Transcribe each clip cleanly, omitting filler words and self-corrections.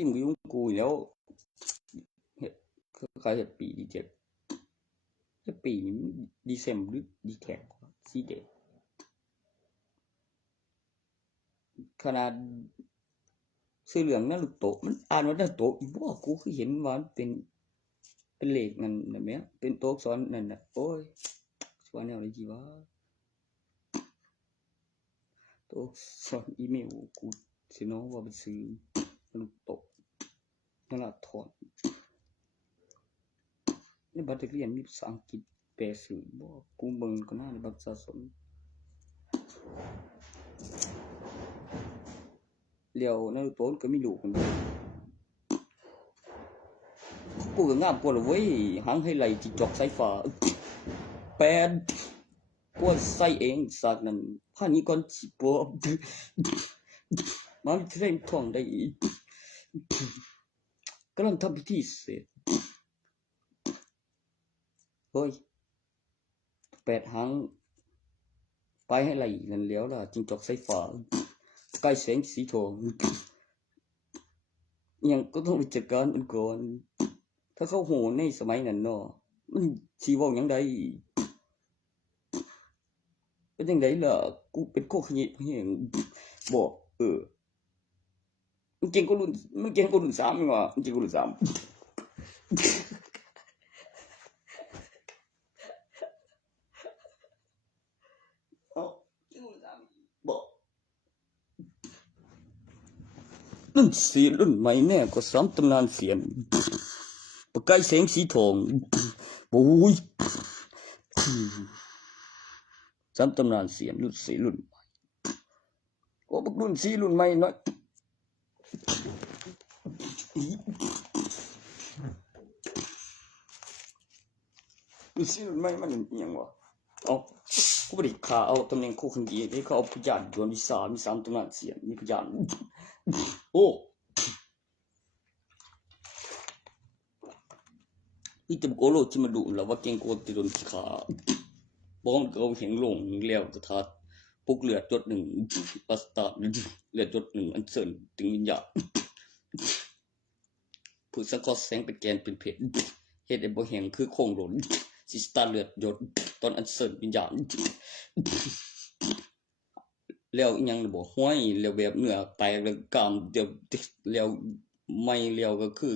ซิมก็ยุ่งกูแล้วเฮ็ดคล้ายๆเฮ็ดปีดีเจ็ดเฮ็ดปีนี้ดีเซมหรือดีแท็กสีแดงขนาดชื่อเรื่องนารูโตะมันอ่านว่านารูโตะอีบ่กูคือเห็นว่ามันเป็นเลขนั่นน่ะแหมเป็นตัวอักษรนั่นน่ะโอ้ยสิว่าแนวใดดีวะตัวอักษรอีเมลกูสิเนาะว่าเป็นชื่อนารูโตะนาราธรในบัตรนักเรียนมีภาษาอังกฤษแปลชื่อบ่กูเบิ่งก่อนนะในบัตรประชาชนแล้วนารูโตะมันก็มีลูกมันด้วยกูก็งามกว่าล่ะเว้ยหางไฮไลท์จิกจอกสายฟ้าแปดกูใส่เองซากนั้นพานี้ก่อนสิบ่มันเทรนท่องได้อีกกำลังทำพิธีเสร็จเฮ้ย8หางไปให้ไหลนั่นแล้วล่ะจิงจอกสายฟ้าใกล้แสงสีทองยังก็ต้องไปจัดการมันก่อนถ้าเขาโหในสมัยนั้นเนาะมันสิเว้าหยังได้เป็นจังได๋ล่ะกูเป็นโคขยิแฮงบ่มันเก่งกว่ารุ่น3นี่ว่ามันเก่งกว่ารุ่น3เอ้าเก่งกว่ารุ่น3บ่รุ่น4รุ่นใหม่แน่ก็3ตำนานเสียนประกายแสงสีทองโอ้ย3ตำนานเสียนรุ่น4รุ่นใหม่โอ้บักรุ่น4รุ่นใหม่น้อยรุ่น4รุ่นใหม่มันอิหยังวะเอ้ากูบ่ได้ฆ่าเอาตำแหน่งโคคันยีให้เขาเอาพยานด่วนวิสามี3ตำนานเสียนมีพยานโอ้อีตะโกโลที่มาดูแล้วว่าเก่งกว่าที่โดนฆ่าบ่มันก็เอาเห็นลงแล้วก็ทัดปลุกเลือดจด1ปัสตาเลือดจด1อันเชิญถึงวิญญาณผู้สังเคราะห์แสงเป็นแกนเป็นเพชรเฮ็ดให้บ่แห้งคือโคงหล่นสิสตาร์เลือดหยดตอนอันเชิญวิญญาณแล้วอีหยังน่ะบ่ห้วยแล้วแบบเนื้อแตกแล้วกล้ามเดี๋ยวแล้วไม่แล้วก็คือ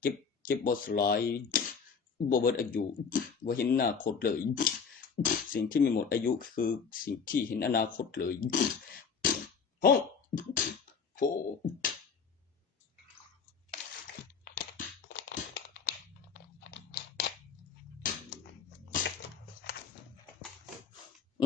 เจ็บบ่สลายบ่เบิดอายุบ่เห็นอนาคตเลยสิ่งที่ไม่หมดอายุคือสิ่งที่เห็นอนาคตเลยฮ้องโหอ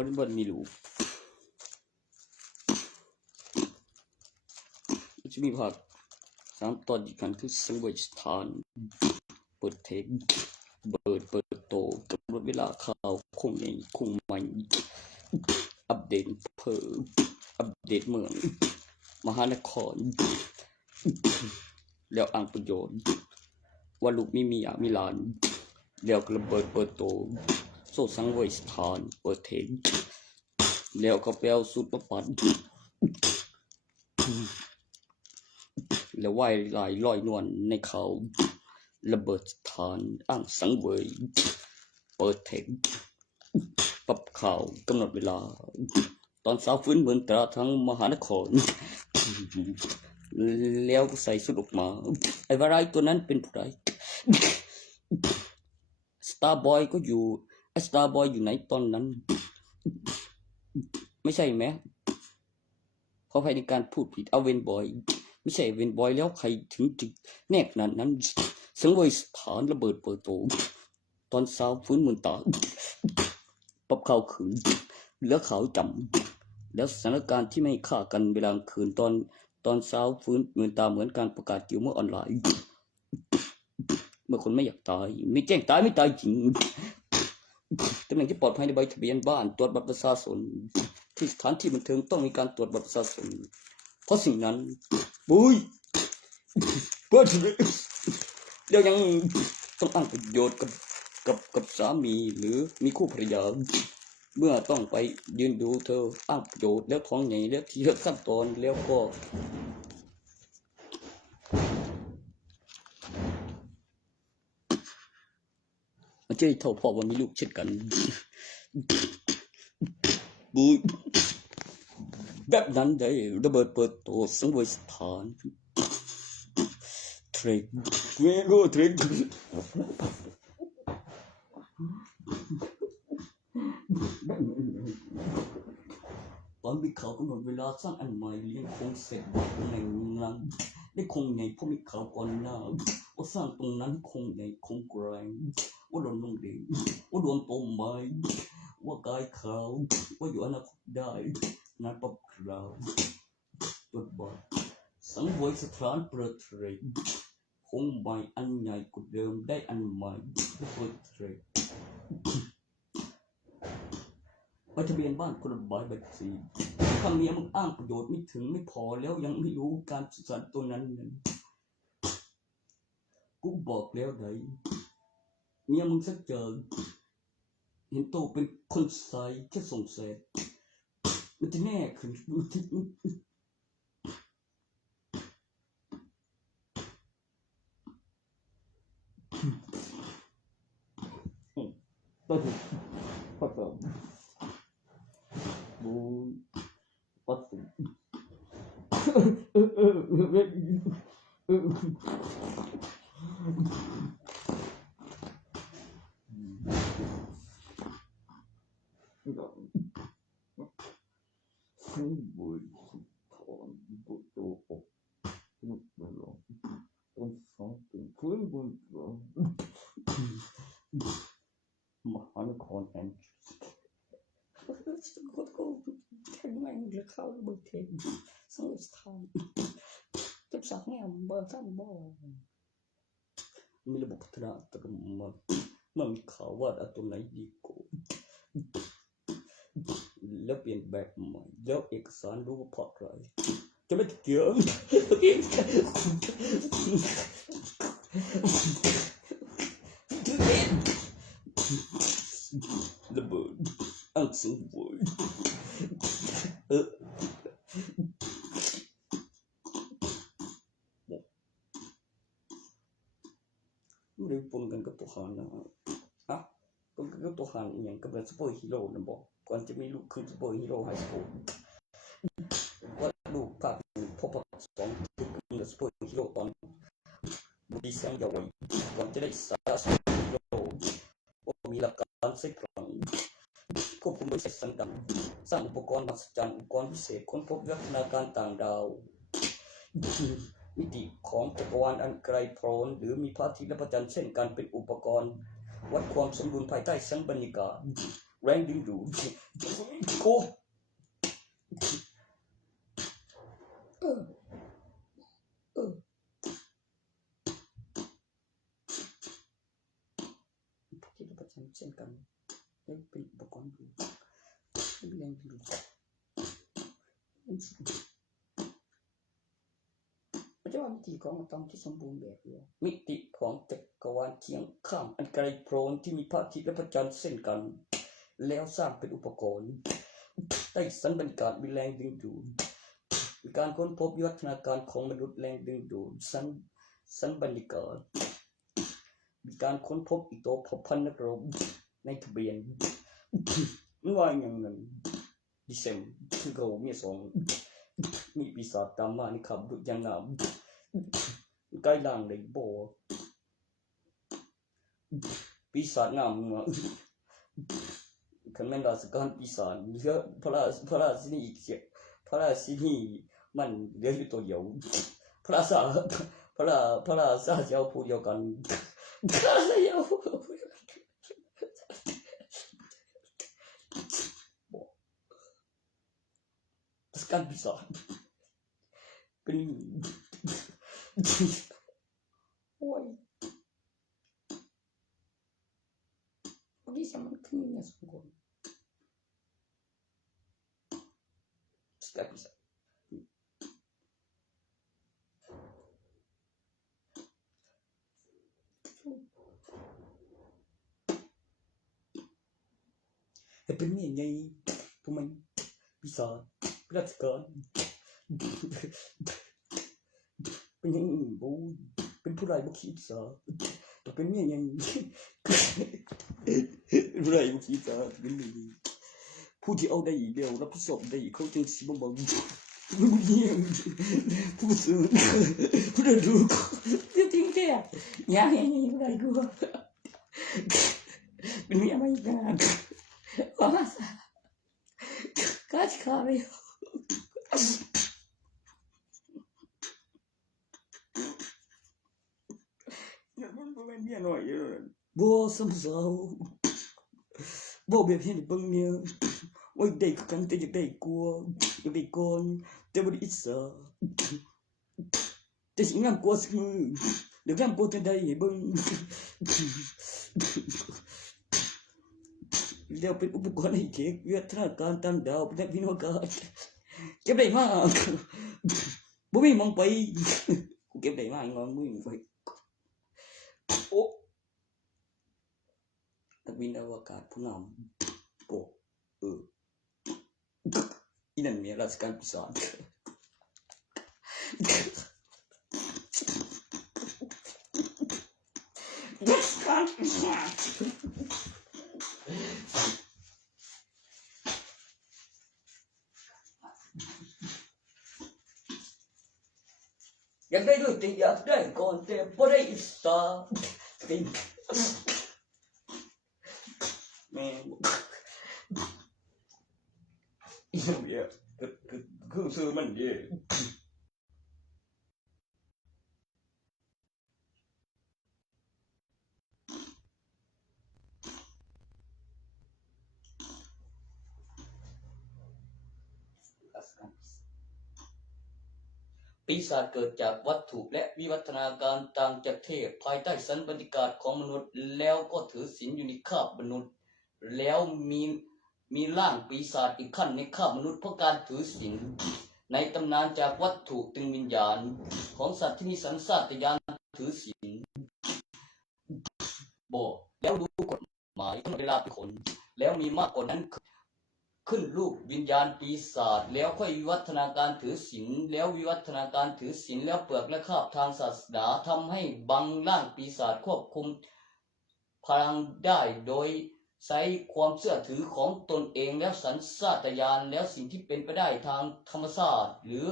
ือบ่มีลูกจะมีภาค3ตอนอีกครั้งคือสังเวยสถานเปิดเทปเปิดโตกำหนดเวลาข่าวคงใหม่อัปเดตอัปเดตเมืองมหานครแล้วอ้างประโยชน์ว่าลูกมีเมียมีหลานแล้วก็ระเบิดเปิดโตโซสังเวยสถานเปิดเทปแล้วก็ไปเอาสูตรมาปั่น แล้วว่ายลายลอยนวลในเขาระเบิดสถานอ้างสังเวยเปิดเทปปรับข่าวกำหนดเวลาตอนเช้าฟื้นเมืองตราทั้งมหานครแล้วใส่สุดออกมาไอ้วารายตัวนั้นเป็นผู้ใดสตาร์บอยก็อยู่ไอ้สตาร์บอยอยู่ไหนตอนนั้นไม่ใช่ไหมขออภัยในการพูดผิดเอาเวนบอยไม่ใช่เวนบอยแล้วใครถึงจึงแน่ขนาดนั้นสังเวยสถานระเบิดเปิดโตตอนเช้าฟื้นเมืองตราปรับข่าวคืนเหลือข่าวจำแล้วสถานการณ์ที่ไม่ฆ่ากันเวลากลางคืนตอนเช้าฟื้นเมืองตราเหมือนการประกาศเกี่ยวเมื่อออนไลน์เมื่อคนไม่อยากตายไม่แจ้งตายไม่ตายจริงตำแหน่งที่ปลอดภัยในใบทะเบียนบ้านตรวจบัตรประชาชนที่สถานที่บันเทิงต้องมีการตรวจบัตรประชาชนเพราะสิ่งนั้นบุ้ยเปิดแล้วยังต้องอ้างประโยชน์กับสามีหรือมีคู่ภรรยาเมื่อต้องไปยืนดูเธออ้างประโยชน์แล้วท้องใหญ่แล้วทีละขั้นตอนแล้วก็มันจะได้เท่าพ่อว่ามีลูกเช่นกันบุยแบบนั้นได้ระเบิดเปิดตัวสังเวยสถานเทรดเวโรเทรดตอนมีข่าวกำหนดเวลาสร้างอันใหม่ยังคงเสร็จในนั้นได้คงใหญ่เพราะมีข่าวก่อนหน้าว่าสร้างตรงนั้นคงใหญ่คงแกรงว่าโดนลงเด็กว่าโดนต้มไม้ว่ากายขาวว่าอยู่อนาคตได้งานปรับคราวตรวจบัตรสังเวยสถานเปิดเทรดคงใหม่อันใหญ่กว่าเดิมได้อันใหม่เปิดเทรดใบทะเบียนบ้านคนละใบบัญชีคำนี้มึงอ้างประโยชน์ไม่ถึงไม่พอแล้วยังไม่รู้การสื่อสารตัวนั้นกูบอกแล้วไงเมียมึงสักเจอเห็นโตเป็นคนใส่แค่ส่งเสร็จมันจะแน่ขึ้นตัวถูกปัดบูปัดบุยถอนบุยโตอกนุกไปลงต้นสองถึงพื้นบนมหานครแอนก็แข็งแรงเหลือเข้าระเบิดเทนสงบสถานจุดสักแนวเบอร์สั้นบ่มีระบบพัฒนาอัตโนมัติมันมีข่าวว่าตัวไหนดีกว่าแล้วเปลี่ยนแบบใหม่แล้วเอกสารรู้ว่าเพราะอะไรจะไม่เกี่ยวระเบิดอ้างสังเวยไม่ได้ปนกันกับตัวหานนะอ่ะปนกันกับตัวหานอย่างกับเป็นซูเปอร์ฮีโร่นะบอกก่อนจะมีลูกคือซูเปอร์ฮีโร่ไฮสคูลว่าลูกภาคพบสองคือเป็นซูเปอร์ฮีโร่ตอนบุรีสังเยาว์ก่อนจะได้สาซูเปอร์ฮีโร่ว่ามีหลักการเสกครั้งควบคุมบริษัทสังกัดสร้างอุปกรณ์มหัศจรรย์อุปกรณ์พิเศษค้นพบวิวัฒนาการต่างดาวมิติของจักรวาลอันไกลโพ้นหรือมีพระอาทิตย์และพระจันทร์เช่นกันเป็นอุปกรณ์วัดความสมดุลภายใต้แสงบรรยากาศแรงดึงดูดโอ้พระอาทิตย์และพระจันทร์เช่นกันและเป็นอุปกรณ์ดูแรงดึงดูดปัจจุบันมิติของอะตอมที่สมบูรณ์แบบอยู่มิติของจักรวาลเคียงข้างอันไกลโพ้นที่มีพระอาทิตย์และพระจันทร์เช่นกันแล้วสร้างเป็นอุปกรณ์ใต้สันบรรยากาศมีแรงดึงดูด การค้นพบวิวัฒนาการของมนุษย์แรงดึงดูดสันบรรยากาศมีการค้นพบอีกตัวเผ่าพันธุ์นักรบในทะเบียนไม่ว่าอย่างนั้นดิเซมคือเขามีสองมีปีศาจตามมาในขับดุยังงามใกล้ล่างเลยบ่ปีศาจงามมาคันแม่นราชการปีศาจเหลือพระราชินีอีกเสียพระราชินีมันเหลืออยู่ตัวเดียวพระราชาเจ้าผู้เดียวกันพระราชาเจ้าราชการปีศาจเป็นโอ้ยวันนี้สมันขึ้นเนี่ยสองคนราชการปีศาจเป็นยังไงพวกมันปีศาจราชการเป็นยังบูเป็นผู้ร้ายบุคีปีศาจแต่เป็นยังไงผู้ร้ายบุคีปีศาจเป็นยังไงผู้ที่เอาได้เดียวรับผิดชอบได้เขาจึงสิบ่บอกผู้เยี่ยมผู้สื่อผู้ดูจริงๆเนี่ยยังผู้ร้ายกูเป็นยังไงกันว่ามาซะกัดขาไปมันเนี่ยหน่อยบ่สมสาวบ่แบบเห็นเบิ่งเนี่ยว่าได้กันแต่อยากได้กลัวอยากได้ก่อนแต่บ่ได้อิสระแต่สิงามกว่าสักมือเดี๋ยวงามกว่าจะได้เบิ่งแล้วเป็นอุปกรณ์ให้เช็ควิวัฒนาการต่างดาวเป็นวินวการเก็บได้มากบ่มีมองไปกูเก็บได้มากงอนมึงไปโอ้นักบินอวกาศผู้นำโอ้อีนั่นเมียราชการปีศาจราชการปีศาจอยากได้ด้วยแต่อยากได้ก่อนแต่บ่ได้อิสระแม่อีนั่นเมียคือซื้อมันเด้ปีศาจเกิดจากวัตถุและวิวัฒนาการต่างจากเทพภายใต้สันบรรยากาศของมนุษย์แล้วก็ถือศีลอยู่ในคาบมนุษย์แล้วมีร่างปีศาจอีกขั้นในคาบมนุษย์เพราะการถือศีลในตำนานจากวัตถุตึงวิญญาณของสัตว์ที่มีสัญชาตญาณถือศีลบอกแล้วรู้กฎหมายตลอดเวลาเป็นคนแล้วมีมากกว่านั้นขึ้นรูปวิญญาณปีศาจแล้วค่อยวิวัฒนาการถือศีลแล้ววิวัฒนาการถือศีลแล้วเปลือกและคาบทางศาสนาทำให้บังร่างปีศาจควบคุมพลังได้โดยใช้ความเชื่อถือของตนเองแล้วสัญชาตญาณแล้วสิ่งที่เป็นไปได้ทางธรรมชาติหรือ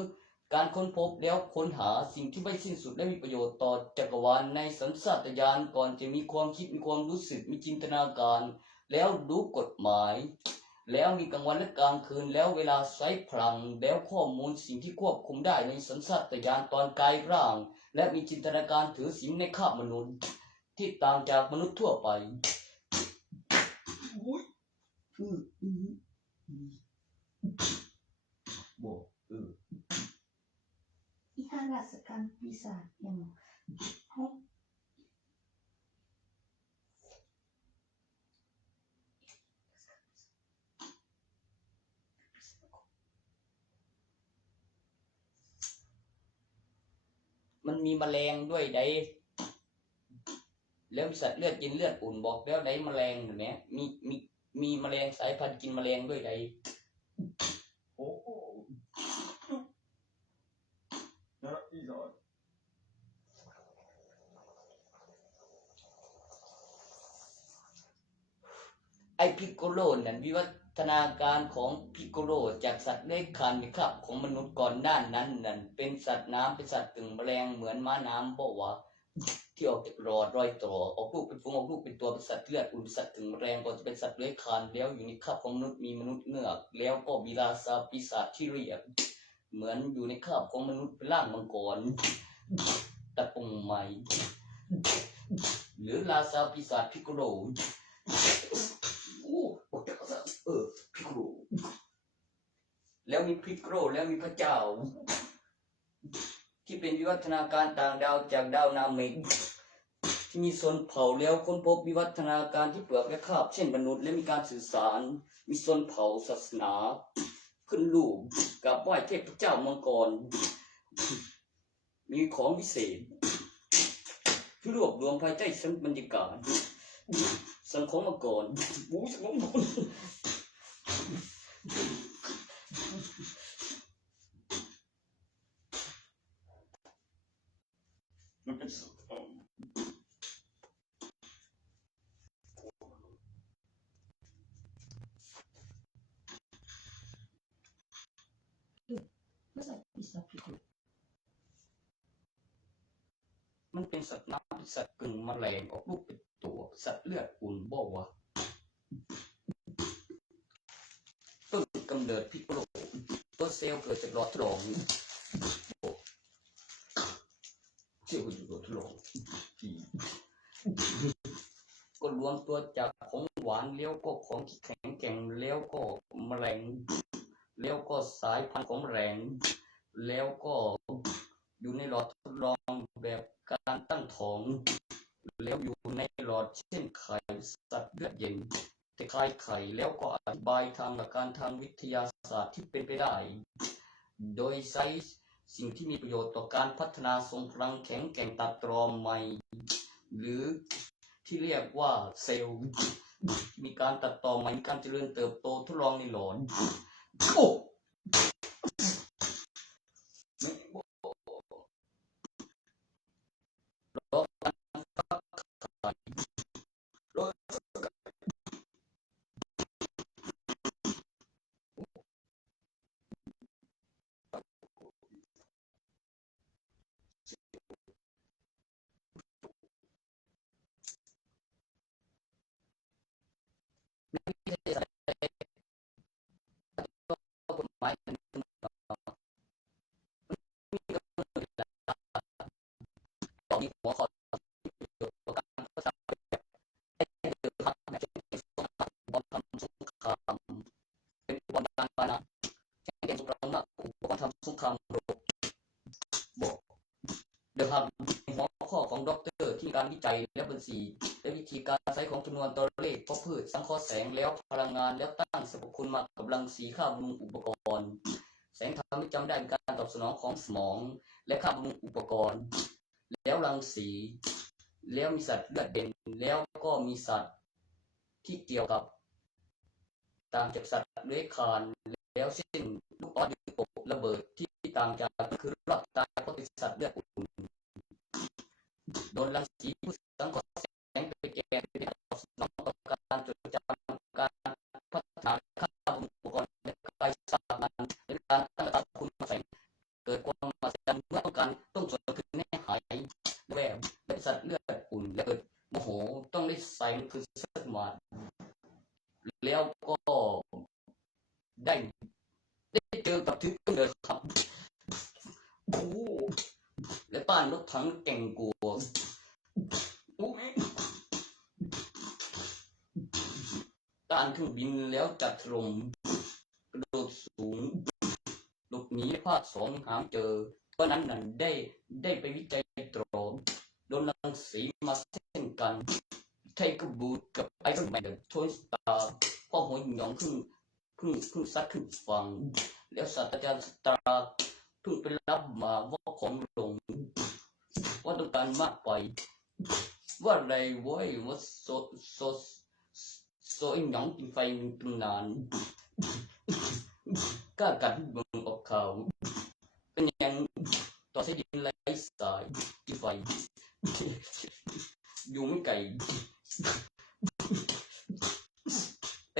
การค้นพบแล้วค้นหาสิ่งที่ไม่สิ้นสุดและมีประโยชน์ต่อจักรวาลในสัญชาตญาณก่อนจะมีความคิดมีความรู้สึกมีจินตนาการแล้วรู้กฎหมายแล้วมีกลางวันและกลางคืนแล้วเวลาใช้พลังแล้วข้อมูลสิ่งที่ควบคุมได้ในสัญชาตญาณตอนกายร่างและมีจินตนาการถือศีลในคาบมนุษย์ที่ต่างจากมนุษย์ทั่วไปบอกอีห้าราชการปีศาจยังให้มันมีแมลงด้วยได้แล้วสัตว์เลือดเย็นเลือดอุ่นบอกแล้วได้แมลงอยู่เนี่ยมีแมลงสายพันธุ์กินแมลงด้วยได้โอ้ พิกโกโลนั้นวิวัฒนาการของพิกโกโลจากสัตว์เลื้อยคลานในคราบของมนุษย์ก่อนด้านนั้นเป็นสัตว์น้ำเป็นสัตว์กึ่งแมลงเหมือนม้าน้ำบ่วะที่ออกจากรอดรอยต่อออกลูกเป็นฝูงออกลูกเป็นตัวเป็นสัตว์เลือดอุ่นสัตว์กึ่งแมลงก่อนจะเป็นสัตว์เลื้อยคลานแล้วอยู่ในคราบของมนุษย์มีมนุษย์เงือกแล้วก็มีราชาปีศาจที่เรียกเหมือนอยู่ในคราบของมนุษย์เป็นร่างมังกรตะปงไม้หรือราชาปีศาจพิกโกโลพิกโกโลแล้วมีพิกโกโลแล้วมีพระเจ้าที่เป็นวิวัฒนาการต่างดาวจากดาวนาเมกที่มีชนเผ่าแล้วค้นพบวิวัฒนาการที่เปลือกและคาบเช่นมนุษย์และมีการสื่อสารมีชนเผ่าศาสนาขึ้นลูกกับไหว้เทพเจ้ามังกรมีของวิเศษที่รวบรวมภายใต้ชั้นบรรยากาศสังคมมังกรสังคมมังกรไม่ใช่ปีศาจพิกโกโล มันเป็นสัตว์น้ำเป็นสัตว์กึ่งแมลงออกลูกเป็นตัวสัตว์เลือดอุ่นบ่วะต้นกำเนิดพิกโกโลต้นเซลล์เกิดจากหลอดทดลองเซลล์เกิดจากหลอดทดลองก็รวมตัวจากของหวานแล้วก็ของที่แข็งแกร่งแล้วก็แมลงแล้วก็สายพันธุ์ของแมลงแล้วก็อยู่ในหลอดทดลองแบบการตั้งท้องแล้วอยู่ในหลอดเช่นไข่สัตว์เลือดเย็นแต่คลายไข่แล้วก็อธิบายทางหลักการทางวิทยาศาสตร์ที่เป็นไปได้โดยใช้สิ่งที่มีประโยชน์ต่อการพัฒนาทรงพลังแข็งแกร่งตัดตรอมใหม่หรือที่เรียกว่าเซลล์มีการตัดต่อใหม่การเจริญเติบโตทดลองในหลอดโอ้กฎหมายต่อมีหัวข้อต่อการพัฒนาให้เกิดพัฒนาในสงครามบอลทำสงครามเป็นอุปกรณ์ปานะแข่งขันสงครามมากอุปกรณ์ทำสงครามรบบอกเดี๋ยวครับหัวข้อของด็อกเตอร์ที่การวิจัยและบัญชีและวิธีการใช้ของจำนวนตัวเลขเพราะพืชสังเคราะห์แสงแล้วพลังงานแล้วตั้งสรรพคุณมากับรังสีค่าบำรุงอุปกรณ์แสงทำให้จำได้การตอบสนองของสมองและค่าบำรุงอุปกรณ์แล้วรังสีแล้วมีสัตว์เลือดเด่นแล้วก็มีสัตว์ที่เกี่ยวกับต่างจากสัตว์เลื้อยคลานแล้วเช่นลูกออสหรือกบระเบิดที่ต่างจากคือรอดตายเพราะเป็นสัตว์เลือดอุ่นโดนรังสีผู้สังเคราะห์แสงไปแกนเป็นตอบสนองต่อการจดจำการพัฒนาค่าบำรุงอุปกรณ์และการสร้างงานและการตั้งระดับคุณแสงเกิดความมหัศจรรย์เมื่อต้องส่วนคืนให้หายแวบและสัตว์เลือดอุ่นและเกิดโมโหต้องได้แสงคือสัตว์มาแล้วก็ได้เจอกับทึกก็เลยขับโอ้และต้านรถถังเก่งกว่าต้านเครื่องบินแล้วจัดถล่มกระโดดสูงหลบหนีภาค2หาเจอเพราะนั้นได้ไปวิจัยตรองโดนรังสีมาเช่นกันไทเกอร์บูทกับไอรอนแมนโทนี่สตาร์พ่อหัวหยองขึ้นซัดขึ้นฟังแล้วศาสตราจารย์สตาร์เพิ่งไปรับมาว่าของหลงว่าต้องการมากไปว่าอะไรเว้ยว่าโซไอ้หยองกินไฟมันตั้งนานกล้ากัดมึงออกข่าวเป็นยังต่อใช้ดินไร้สายกินไฟอยู่ไม่ไกลแต่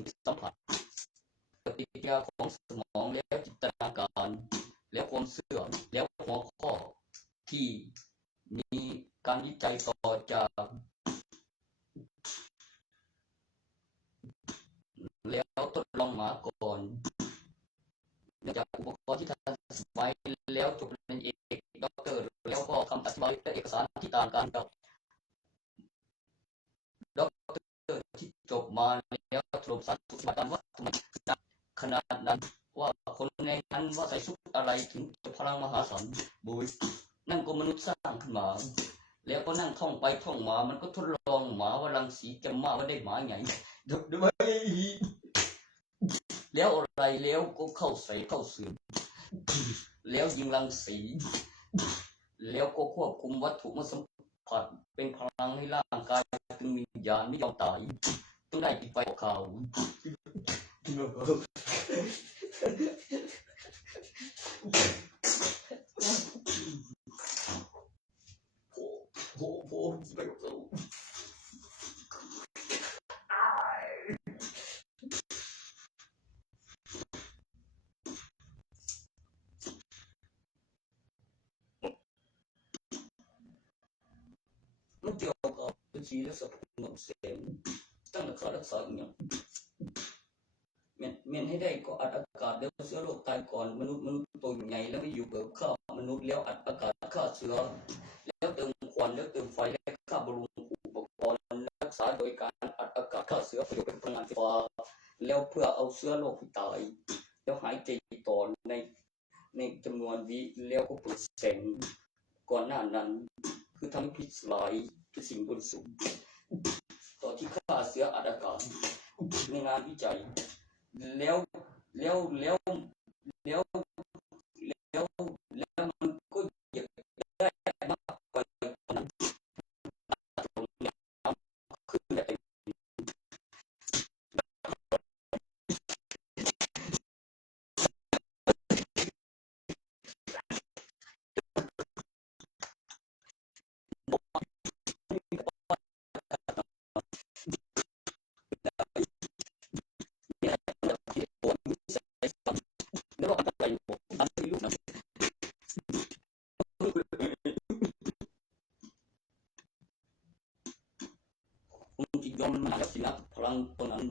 สิ่งที่สัมผัสปฏิกิริยาของสมองแล้วจินตนาการแล้วความเชื่อแล้วหัวข้อที่มีการวิจัยต่อจากแล้วทดลองหมาก่อนเนื่องจากอุปกรณ์ที่ทันสมัยแล้วจบปริญญาเอกด็อกเตอร์แล้วก็คำอธิบายและเอกสารที่ต่างกันกับด็อกเตอร์ที่จบมาแล้วถล่มสารสุขมาตามว่าทำไมขนาดนั้นว่าคนในนั้นว่าใส่ชุดอะไรถึงจะพลังมหาศาลบุยนั่นก็มนุษย์สร้างขึ้นมาแล้วก็นั่งท่องไปท่องมามันก็ทดลองหมาว่ารังสีจะมาว่าได้หมาไงด้วยแล้วอะไรแล้วก็เข้าใส่เข้าสื่อแล้วยิงรังสีแล้วก็ควบคุมวัตถุมาสัมผัสเป็นพลังให้ร่างกายตึงวิญญาณไม่ยอมตายต้องได้ติดไฟขาวมันเกี่ยวกับบัญชีและสรรพคุณของเซลล์ตั้งราคารักษาอย่างเมนให้ได้ก็อัดอากาศแล้วเชื้อโรคตายก่อนมนุษย์ตัวใหญ่แล้วไม่อยู่กับข้าวมนุษย์แล้วอัดอากาศฆ่าเชื้อแล้วเติมควันแล้วเติมไฟและฆ่าบำรุงอุปกรณ์รักษาโดยการอัดอากาศฆ่าเชื้อประโยชน์เป็นพลังงานไฟฟ้าแล้วเพื่อเอาเชื้อโรคที่ตายแล้วหายใจต่อในจำนวนวิแล้วก็เปิดแสงก่อนหน้านั้นคือทำให้พิษสลายคือสิ่งบริสุทธิ์ต่อที่ฆ่าเชื้ออัดอากาศในงานวิจัยแล้วมันก็อยากได้มากกว่านั้นคือแบบแล้วอะไรอันที่ลูกนั้นผมจะยอมมาแล้วสินะพลังตัวนั้น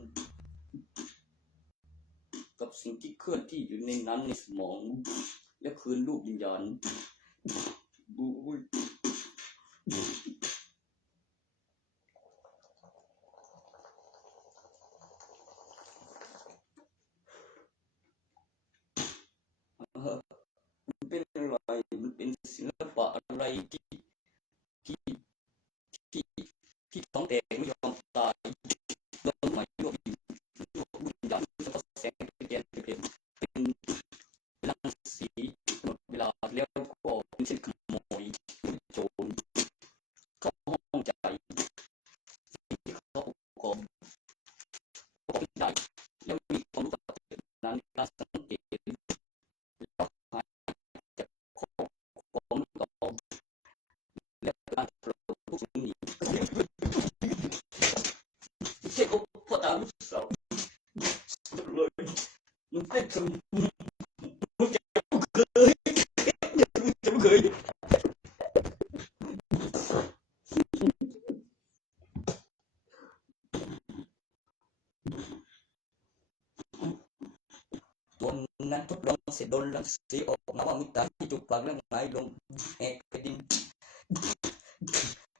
กับสิ่งที่เคลื่อนที่อยู่ในนั้นในสมองและคืนรูปวิญญาณมันเป็นอะไรมันเป็นศิลปะอะไรที่ท้องแตกไม่ยอมตายโดนหมายรวบวิญญาณแล้วก็แสงเป็นรังสีหมดเวลาแล้วก็เป็นเช่นขโมยโจรเข้าห้องใจที่เขาประกอบได้แล้วมีความรู้สึกนั้นการสังเกตแล้วหายจากของต่อและการปลดทุกสิ่งนี้เช่นพอตามรู้สึกเลยมันเป็นสมุนจะเคยตัวนั้นทดลองเสร็จโดนรังสีออกมาว่ามีตาที่จุกปากและหงายลงแหกไปดิน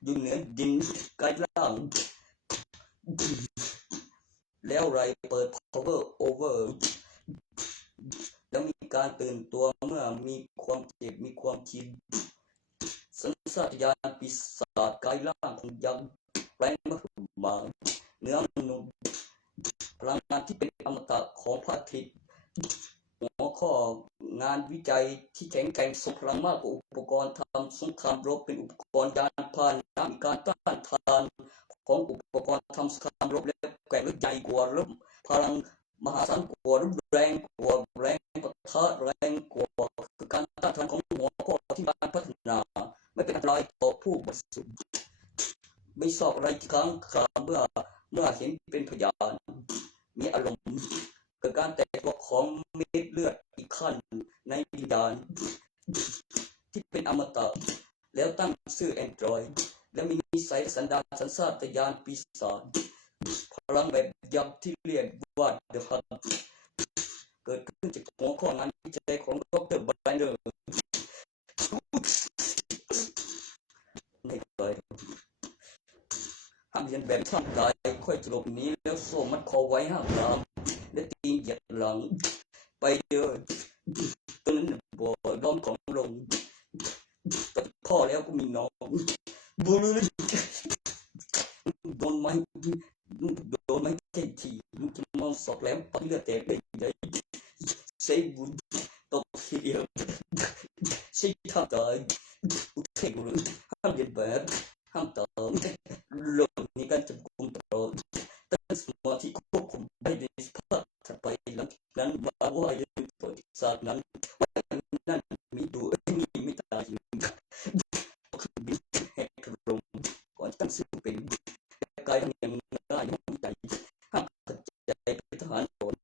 อยู่เหนือดินใกล้ล่างแล้วไรเปิด power over แล้วมีการตื่นตัวเมื่อมีความเจ็บมีความชินสัญชาตญาณปีศาจกายล่างของยักษ์แปลงมาเนื้อมนุษย์พลังงานที่เป็นอมตะของพระอาทิตย์หัวข้องานวิจัยที่แข็งแกร่งทรงพลังมากกว่าอุปกรณ์ทำสงครามรบเป็นอุปกรณ์ยานพาหนะมีการต้านทานของอุปกรณ์ทำสงครามรบและแกร่งและใหญ่กว่าและพลังมหาศาลกว่าแรงกว่าแรงปะทะแรงกว่าคือการต้านทานของหัวข้อที่การพัฒนาไม่เป็นอันตรายต่อผู้บริสุทธิ์ไม่สอบอะไรครั้งคราเมื่อเห็นเป็นพยาน มีอารมณ์เกิดการแตกตัวของเม็ดเลือดอีกขั้นในวิญญาณที่เป็นอมตะแล้วตั้งชื่อแอนดรอยแล้วมีนิสัยสันดานสัญชาตญาณปีศาจพลังแบบยักษ์ที่เรียกว่าเดอะฮันเกิดขึ้นจากหัวข้องานวิจัยของดร.ไบรเนอร์ในใจห้ามเรียนแบบท่ามกายค่อยจะหลบหนีแล้วโซ่มัดคอไว้ห้ามตามและตีนเหยียดหลังไปเดินตอนนั้นบ่อล้อมของลงกับพ่อแล้วก็มีน้องบูรุษโดนไม้แค่ทีมึงจะมองสอกแหลมปักเลือดแตกได้ยังไงใช้บุญตกทีเดียวใช้ท่าตายอุเทกุลห้ามเรียนแบบห้ามตามโลกนี้การจับกุมตลอดตั้งสมาธิควบคุมไปในสภาพถัดไปหลังจากนั้นมาว่าอย่างประวัติศาสตร์นั้นนั่นมีดูมีไม่ตายคือบินแหกลมก่อนตั้งชื่อเป็นกายทั้งยังง่ายห้ามใจห้ามขัดใจเป็นทหารโดน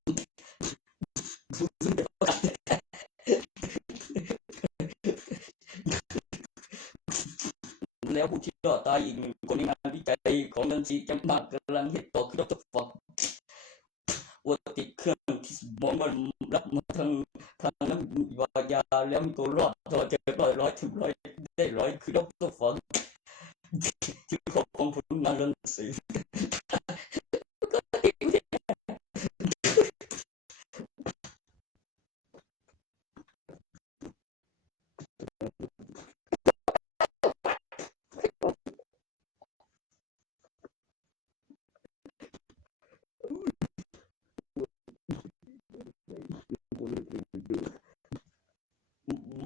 แล้วผู้ที่รอดตายอีกหนึ่งคนในงานวิจัยของนันซีแกมมากกำลังเห็นต่อคือดร.ฟอกว่าติดเครื่องที่สมองมันรับมาทางน้ำวายาแล้วมีตัวรอดต่อเจอร้อยถึงร้อยคือดร.ฟอกที่ขอบของผลงานรังสี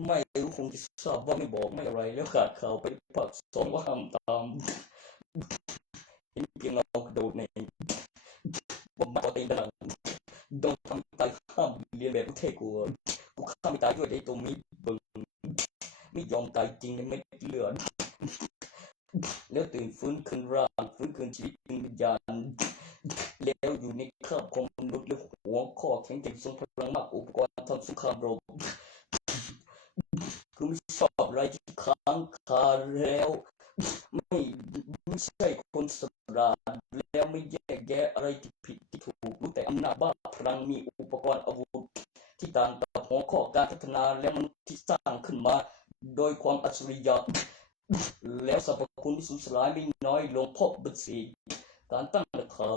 ไม่รู้คงจะทราบว่าไม่บอกไม่อะไรแล้วขาดข่าวไปภาคสองว่าห้ามตามเห็นเพียงเรากระโดดในบอมบ์ตีดังโดนทำตายห้ามเรียนแบบเท่กลัวกูข้ามตายด้วยไอ้ตัวมีบึงไม่ยอมตายจริงในเม็ดเลือดแล้วตื่นฟื้นคืนร่างฟื้นคืนชีวิตเป็นวิญญาณแล้วอยู่ในคราบของมนุษย์และหัวข้อแข็งแกร่งทรงพลังมากอุปกรณ์ทำสงครามรบคือไม่ชอบอะไรที่ค้างคาแล้วไม่ใช่คนสราญแล้วไม่แยกแยะอะไรที่ผิดที่ถูกรู้แต่อำนาจบ้าพลังมีอุปกรณ์อาวุธที่ต่างกับหัวข้อการพัฒนาและมันที่สร้างขึ้นมาโดยความอัจฉริยะแล้วสรรพคุณที่สูญสลายไม่น้อยลงเพราะบัญชีการตั้งราคา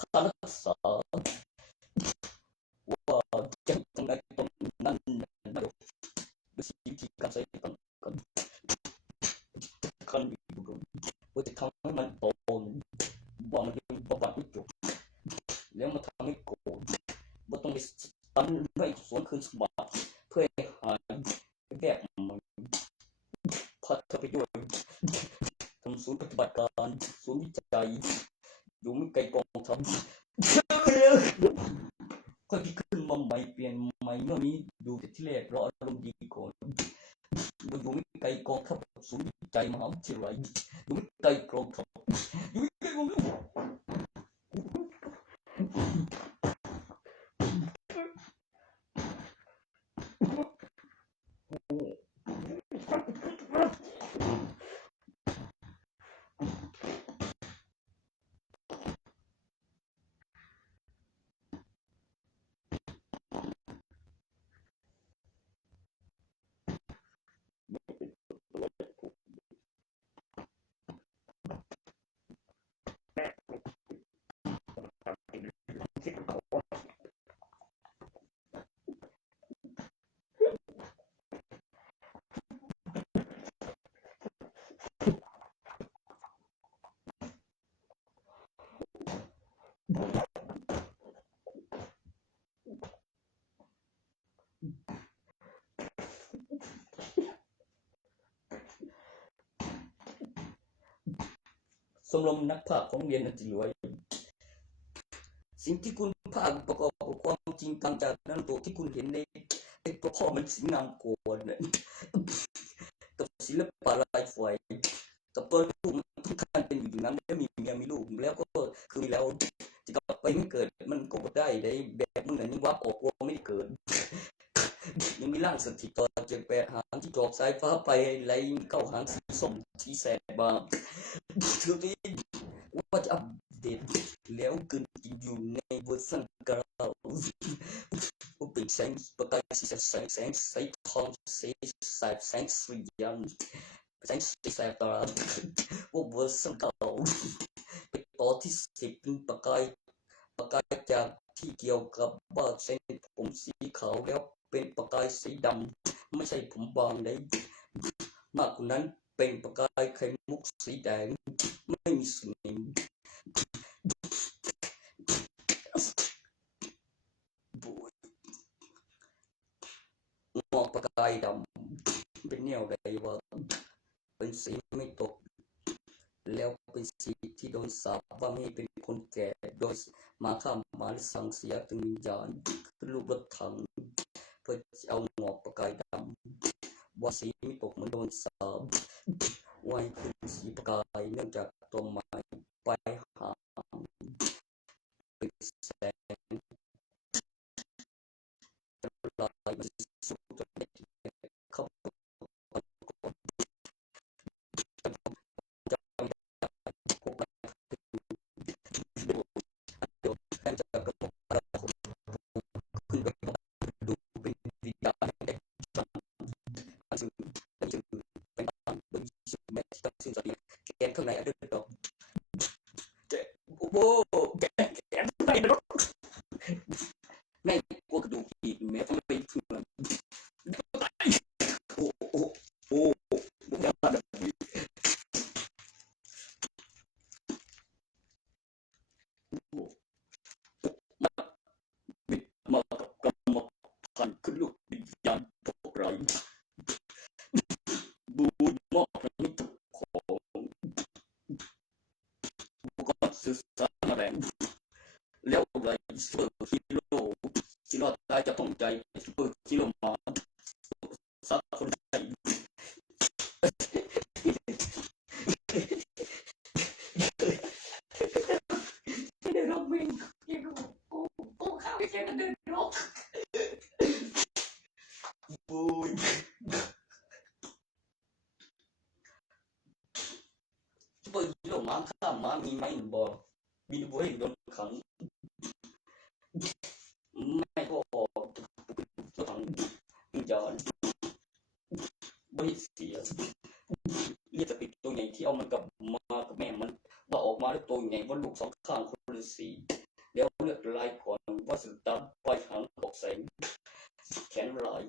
ค่ารักษาว่าจะทำไงตรงนั้นไม่รู้วิธีการใช้ต่างกันกันอยู่ว่าจะทำให้มันโตว่ามันเป็นประวัติไม่จบแล้วมาทำให้โกรธว่าต้องไปตันไม่สวนคืนสมบัติเพื่อให้หายแบบมันพัฒไปด้วยทำศูนย์ปฏิบัติการศูนย์วิจัยอยู่ไม่ไกลกองทัพค่อยขึ้นมาใหม่เปลี่ยนใหม่เมื่อนี้ดูแต่ที่แรกเราอารมณ์ดีก่อนอยู่ไม่ไกลกองทัพศูนย์วิจัยมหาวิทยาลัยอยู่ไม่ไกลกองทัพอยู่ไม่ไกลกองทัพสมรมนักภาคของเรียนอันจิรวยสิ่งที่คุณภาคประกอบกับความจริงต่างจากนั้นตัวที่คุณเห็นในตัวข้อมันสีงามโกนกับศิลปะลายไฟ กับเปิดลูกมันต้องการเป็นอยู่นั้นแล้วมีเมียมีลูกแล้วก็คือแล้วจะกลับไปไม่เกิดมันก็บ่ได้ได้แบบมึงน่ะยังวับออกว่าไม่ได้เกิดยังมีร่างสถิตต่อเจ็ดแปดหางที่จอกสายฟ้าไปไหลเก้าหางสีส้มที่แสบมาทีนี้ว่าจะอัปเดตแล้วเกินจริงอยู่ในเวอร์ชันเก่าว่าเป็นแสงประกายสีแสงสีทองสีแสบแสงสีดำแสงสีแสบตาว่าเวอร์ชันเก่าเป็นตอนที่10เป็นประกายจากที่เกี่ยวกับว่าเส้นผมสีขาวแล้วเป็นประกายสีดำไม่ใช่ผมบางได้มากกว่านั้นเป็นประกายไข่มุกสีแดงไม่มีสนิมงอกประกายดำเป็นแนวใดว่าเป็นสีไม่ตกแล้วเป็นสีที่โดนสาปว่าไม่เป็นคนแก่โดยมาข้ามมาหรือสั่งเสียถึงวิญญาณขึ้นรูปรถถังเพื่อเอางอกประกายดำว่าสีไม่ตกเหมือนโดนสาปไว้เป็นสีประกายเนื่องจากตัวไม้ไปหาเป็นแสงลายมันสุดจนเข้าแกนข้างในอันเดอร์ดอกโอ้แกนข้างในรถในกลัวกระดูกอีกแม้ทำไมถึงโอ้โอ้โอ้บุญญาณแบบนี้มากับกรรมพันธุ์ขึ้นลูกวิญญาณพวกเราบูดมอบพระมิตรของบุคคลสื่อสารแรงแล้วไรซูเปอร์ฮีโร่ที่รอดตายจะต้องใจซูเปอร์ฮีโร่มาสักคนใจเดินรอบวิ่งกูข้าวไปแค่เดินรอบบูยซูเปอร์ฮีโร่มาข้ามมามีไหมบอกบินบุยโดนขังไม่ก็ออกตัวถังย้อนบริเสียเรียกจะปิดตัวใหญ่ที่เอามันกับมากับแม่มันว่าออกมาแล้วตัวใหญ่ว่าลูกสองข้างคนละสีแล้วเลือกลายก่อนว่าสุดตาปลายหางออกแสงแขนลาย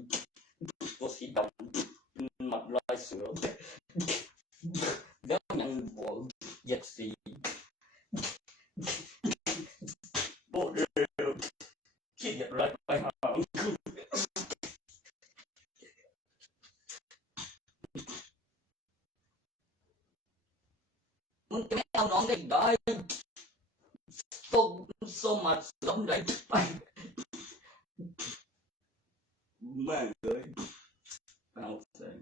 ตัวสีดำหมัดลายเสือแล้วยังบอกเหยียดสีโบเดิมคิดเหยียดลายปลายหางมึงจะไม่เอาน้องได้ได้โซมาสมได้ไปแม่เลยเอาแสง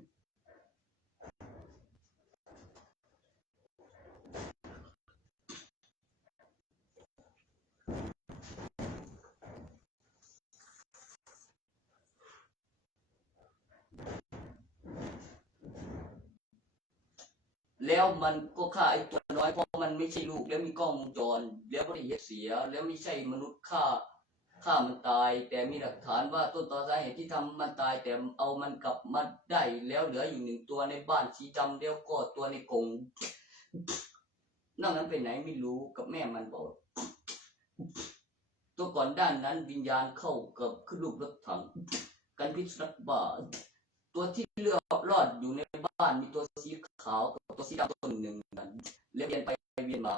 แล้วมันก็ฆ่าไอ้ตัวน้อยเพราะมันไม่ใช่ลูกแล้วมีกล้องวงจรแล้วก็ได้เหยียดเสียแล้วไม่ใช่มนุษย์ฆ่ามันตายแต่มีหลักฐานว่าต้นตอสาเหตุที่ทำมันตายแต่เอามันกลับมาได้แล้วเหลืออยู่1ตัวในบ้านสีดำแล้วก็ตัวในกรงนอกนั้นไปไหนไม่รู้กับแม่มันบอกตัวก่อนด้านนั้นวิญญาณเข้ากับขึ้นรูปรถถังกันพิษรักบ้าตัวที่เลือกรอดอยู่ในบ้านมีตัวสีขาวกับตัวสีดำตัวหนึ่งนั้นแล้วเวียนไปเวียนมา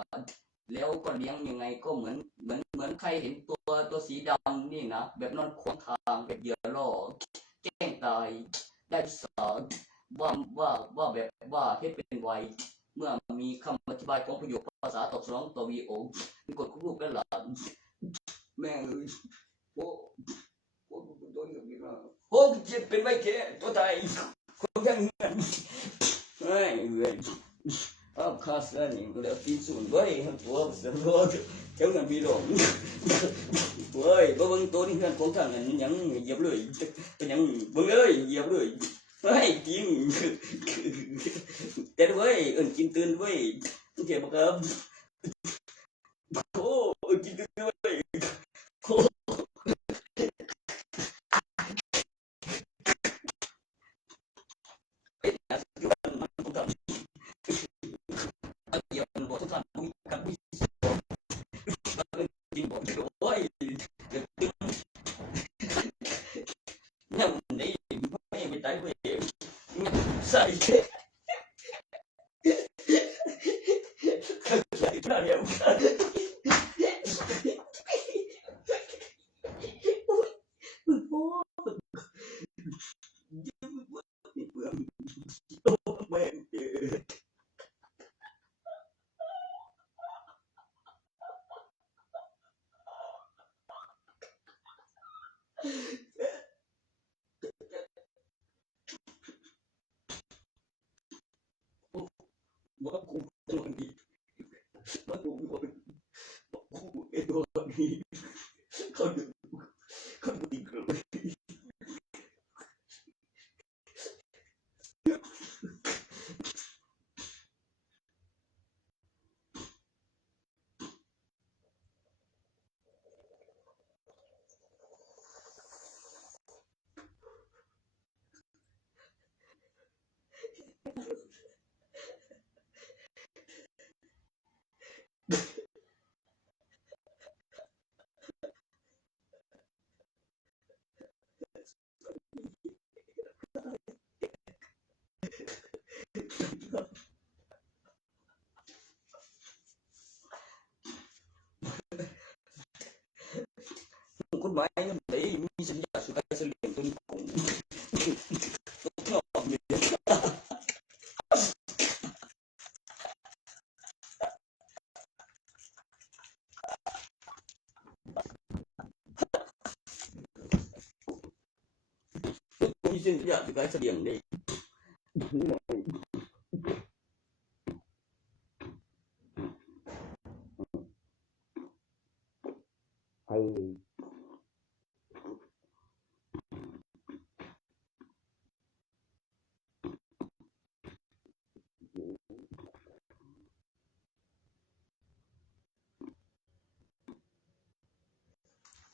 แล้วก็เลี้ยงยังไงก็เหมือนใครเห็นตัวสีดำนี่นะแบบนอนขวางทางแบบเหยื่อล่อแกล้งตายได้สอนว่าแบบว่าเฮ็ดเป็นไวเมื่อมีคำอธิบายของประโยคภาษาตอบสนองต่อวีโอมีกฎของลูกและหลานแม่โอ้โดนอย่างนี้นะโอ้จะเป็นไม่แค่ตัวไทยคนยังเงินไม่เงิน Tao khá xa nhìn có lẽ tin xuống với của sửa lúa kéo gần bị lộn với có vâng tôi hiện có thằng này nhắn dẹp lưỡi tôi nhắn vâng ơi dẹp lưỡi với chim tên với ơn chim tương với kể bạc âm ô chim tương với ô biết là cái bạn mà không thằng ở giờ mình bỏ thằng không cần biết chim bỏ cái ôi nhầm đấy mấy người trái về nhầm sai lại là hiểu quá cũng không đi quá cũng đi không được không được tình cờ con máy nó đấy mi sinh ra sự cái sự liền tôi cũng không biết mi sinh ra sự cái sự liền đây hay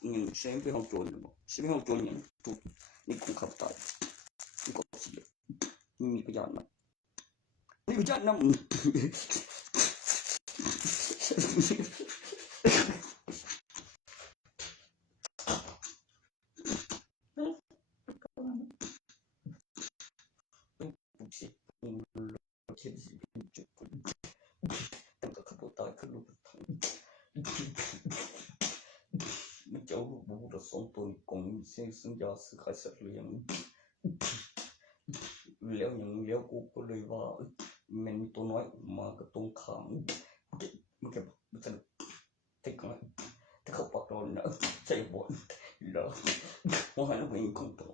nhưng sempre không trốn sempre không trốn những tụt những cũng khắp tại những có gì mình bây giờ nó mình bây giờ nó cháu bố đã sống tôi cũng sinh ra sự khai sát liền léo những léo cũ có lời vào mình tôi nói mà cái tôn khám cái bây giờ thích không bắt đầu nữa chạy bộ đó mà nó mình không tốt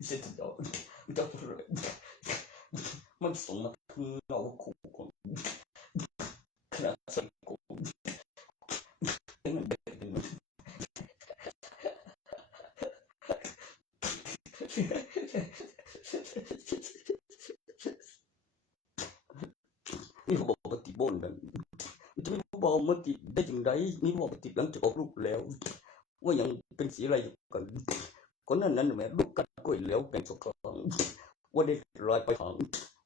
sẽ thật đó cho rồi mình sống mà nó khổ còn là sai khổ mìnhนี่เขาบอกปฏิบัติกันจะไม่รู้บอกมันติดได้ยังไงนี่บอกปฏิบัติหลังจากออกลูกแล้วว่ายังเป็นสีอะไรกันคนนั้นแม่ลูกกันก็แล้วเป็นสกองว่าได้ลอยไปหาง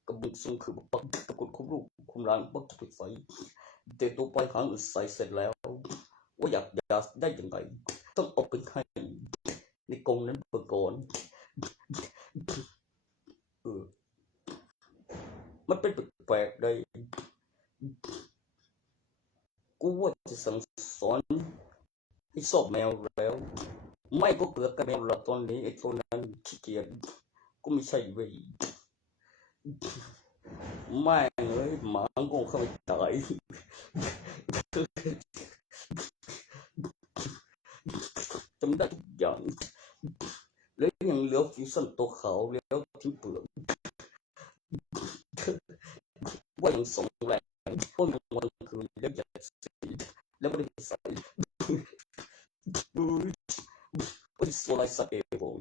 กับบุญทรงคือปักตะกุดคุมลูกคุมร้านปักปิดไฟแต่ตัวไปหางใส่เสร็จแล้วว่าอยากได้ยังไงต้องเอาไปให้ในกองนั้นเปิดก่อนมันเป็นแปลกๆเลยกูว่าจะสั่งสอนให้สอบแมวแล้วไม่ก็เกิดกับแมวหลับตอนนี้ไอ้ตัวนั้นขี้เกียจกูไม่ใช่เว้ยไม่เลยหมาคงเข้าไปตายจำได้ทุกอย่างแล้วยังเหลือฟิวชั่นตัวขาวแล้วทิ้งเปลือกว่ายังส่งแรง โอ้ยมันคือเรื่องจะใส่แล้วไม่ได้ใส่โอ้ยโซลาร์สเปรย์ผม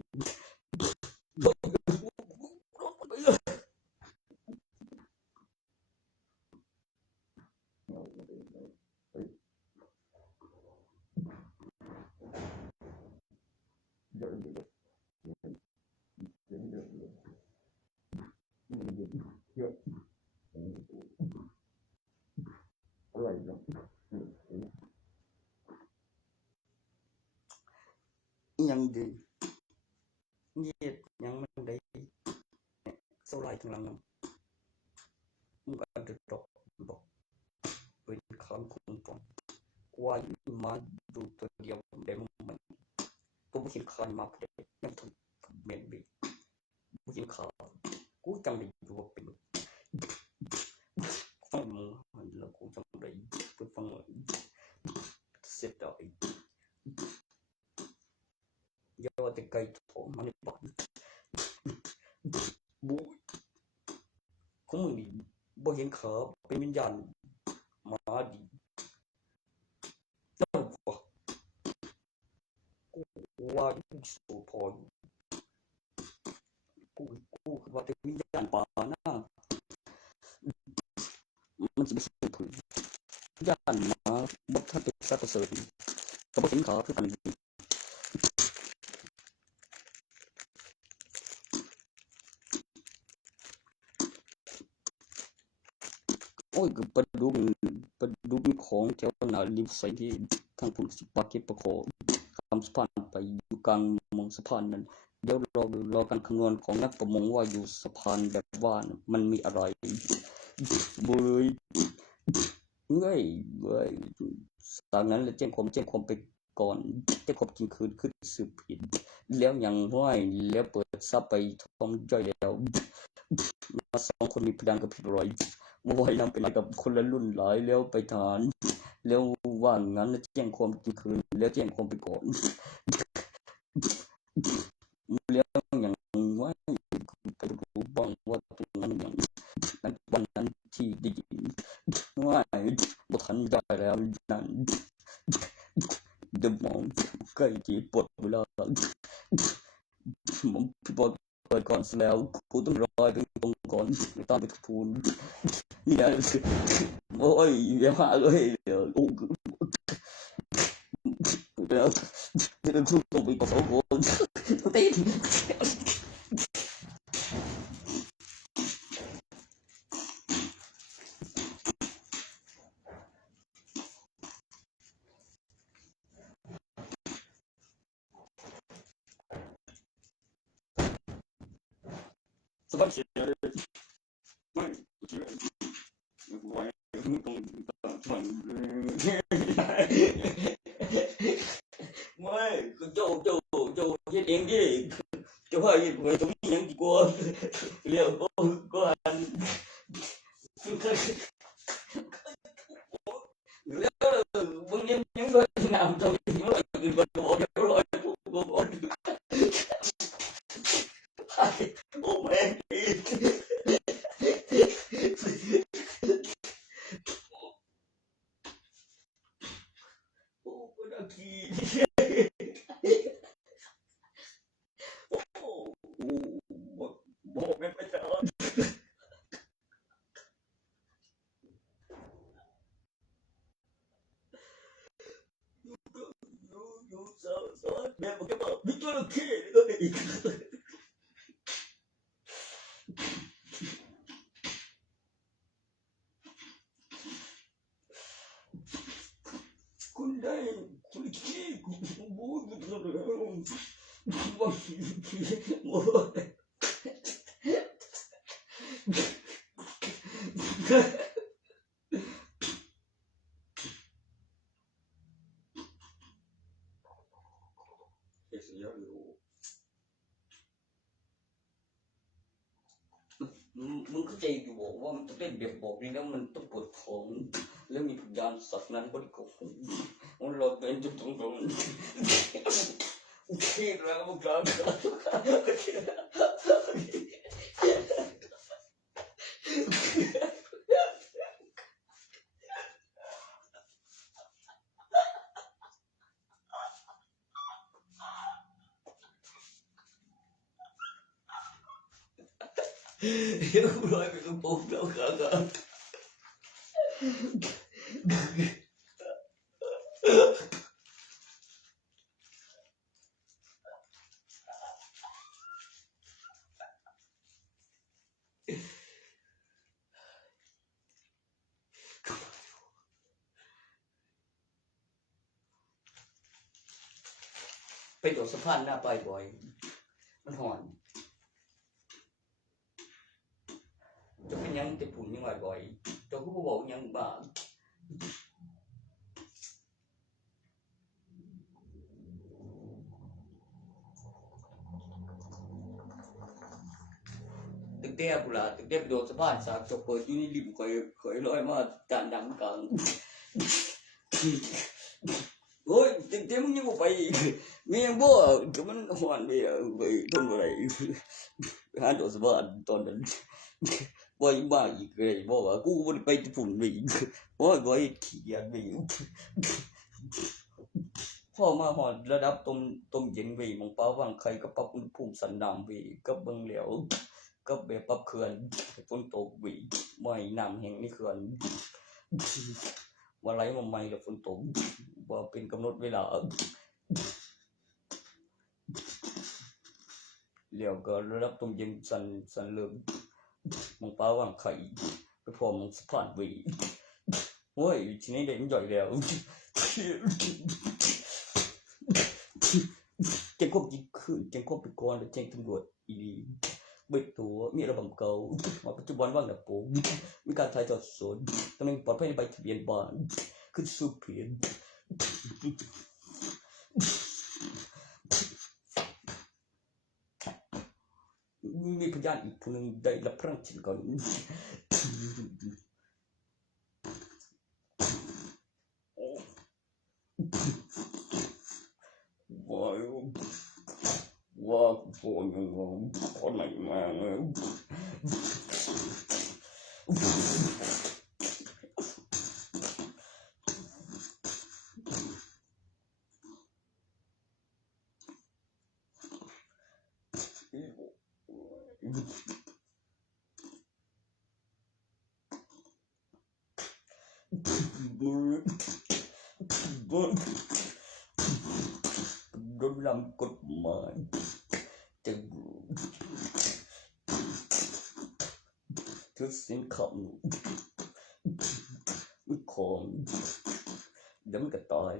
อะไรเนาะยังดีเงียบยังมันได้โซลาร์ทั้งหลังมันก็จะตกบอกเป็นคำคุ้มครองว่ามาดูตัวเดียวได้มันตัวผู้หญิงคานมาเพื่อยังถูกเมนบีผู้หญิงคานกูจำได้อยู่ว่าเป็นฟังมันแล้วกูจำได้เป็นฟังเสร็จแล้วยอดแต่ไกลโถมันบอกบูของมึงนี่บ่เห็นขาเป็นวิญญาณมาดีนั่นวะกูว่าสูพอกูว่าเป็นวิญญาณป่านะมันจะไม่สูผลวิญญาณมาบ่ทันเป็นสัตว์เสริมก็บ่เห็นขาคือกันโอ้ยก็ปลาดุกของแถวหน้าริมใส่ที่ทางพุ่นสิปาเก็บปลาขอข้ามสะพานไปอยู่กลางมองสะพานนั้นเดี๋ยวรอการคำนวณของนักประมงว่าอยู่สะพานแบบว่ามันมีอะไรเว้ยเว้ยจากนั้นเลยแจ้งความไปก่อนแจ้งความจริงคือสืบผิดแล้วยังห้วยแล้วเปิดซับไปทอมย่อยแล้วมาสองคนมีพลังกับผิดรอยว่ายน้ำไปกับคนละรุ่นหลายแล้วไปทานแล้วว่างั้นแล้วแจ้งความจริงคืนแล้วแจ้งความไปก่อนแล้วอย่างว่าไปรู้บ้างว่าตรงนั้นอย่างนั้นวันนั้นที่ได้ยินว่าบ่ทันได้แล้วนั่นเดี๋ยวมองใกล้ที่ปวดเวลาผมพี่บอลเปิดก่อนแล้วกูต้องรอไปตรงก่อนตามไปทุกทูนนี่นะโอ้ยอย่ามาเลยโอ้แล้วจะทุกต้องไปกับสองคนตีสบายเฉยไม่เฉยไว้ไม่ต้องทำไม่โจเฮ็ดเองดิโจให้ไว้ตรงนี้ยังดีกว่าเรียกก็อันแล้วบางยังก็นำตรงนี้ว่าอื่นก็บอกเดี๋ยวรอกูบอกโอ้แม่โอ้ก็น่าขี้โอ้บอกไม่ไปจ้าอยู่สอนแม่บอกแกบอกมีจระเข้เลยคุณได้คุณขี้กูบูดเลยว่าขี้โอ้เสียอยู่มึงเข้าใจอยู่บอกว่ามันต้องเล่นแบบบอกนี่แล้วมันต้องปวดท้องแล้วมีพยานสัตว์นั้นบริโภคมันเราเป็นจุดตรงโอเคแล้วมึงกลาง เดี๋ยวกูร้อยไปกับผมแล้วครับ ไปโดดสะพานหน้าไปบ่อยมันหอนจะเป็นยังจะปุ่นยังไงบ่อยจะกูบอกยังบ้าตึกเตี้ยกูละตึกเตี้ยไปโดดสะพานสากจบเปิดอยู่นี่ริมเคยลอยมาจานดังกลางโอ้ยตึกเตี้ยมึงยังกูไปมียังบ่จะมันหอนไปทนอะไรหาโดดสะพานตอนนั้นบ่อยบ้าอีกเลยบอกว่ากูมันไปญี่ปุ่นไปบ่อยขี้เกียจไปพ่อมาหอดระดับต้มเย็นไปมองเป้าวางไข่ก็ปรับอุณหภูมิสันดานไปก็เบิ่งแล้วก็แบบปรับเขื่อนฝนตกไปไม่น้ำแห้งในเขื่อนว่าไหลมาใหม่แล้วฝนตกว่าเป็นกำหนดเวลาแล้วก็ระดับต้มเย็นสันเริ่มมองเป้าวางไข่ไปพอมองสะพานไปโอ้ยทีนี้เด็กมันใหญ่แล้วเจ้าควบยิงขึ้นเจ้าควบไปก่อนแล้วแจ้งตำรวจอีดีเบิดตัวมีระบบเก่ามาปัจจุบันว่างแบบผมมีการถ่ายทอดสดตำแหน่งปลอดภัยในใบทะเบียนบ้านขึ้นสู่เพียนมีพยานอีกคนหนึ่งได้รับพระราชทานว่าคนไหนมาโดนนำกฎหมายจะถือสินคำไม่ของเดี๋ยวมันก็ตาย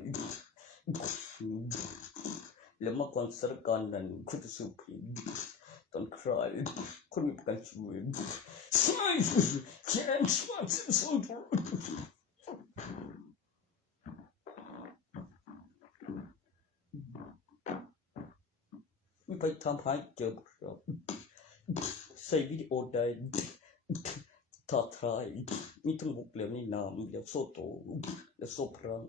แล้วเมื่อก่อนสถานการณ์นั้นคุณจะสู้ผิดตอนใครคนมีประกันชีวิตใช่แค่ช่วยสู้ไม่ไปทำให้เจ็บครับใส่วิดีโอได้ท้าทายมีทั้งบุกเหลี่ยมในน้ำแล้วโซ่โตแล้วโซ่พรัง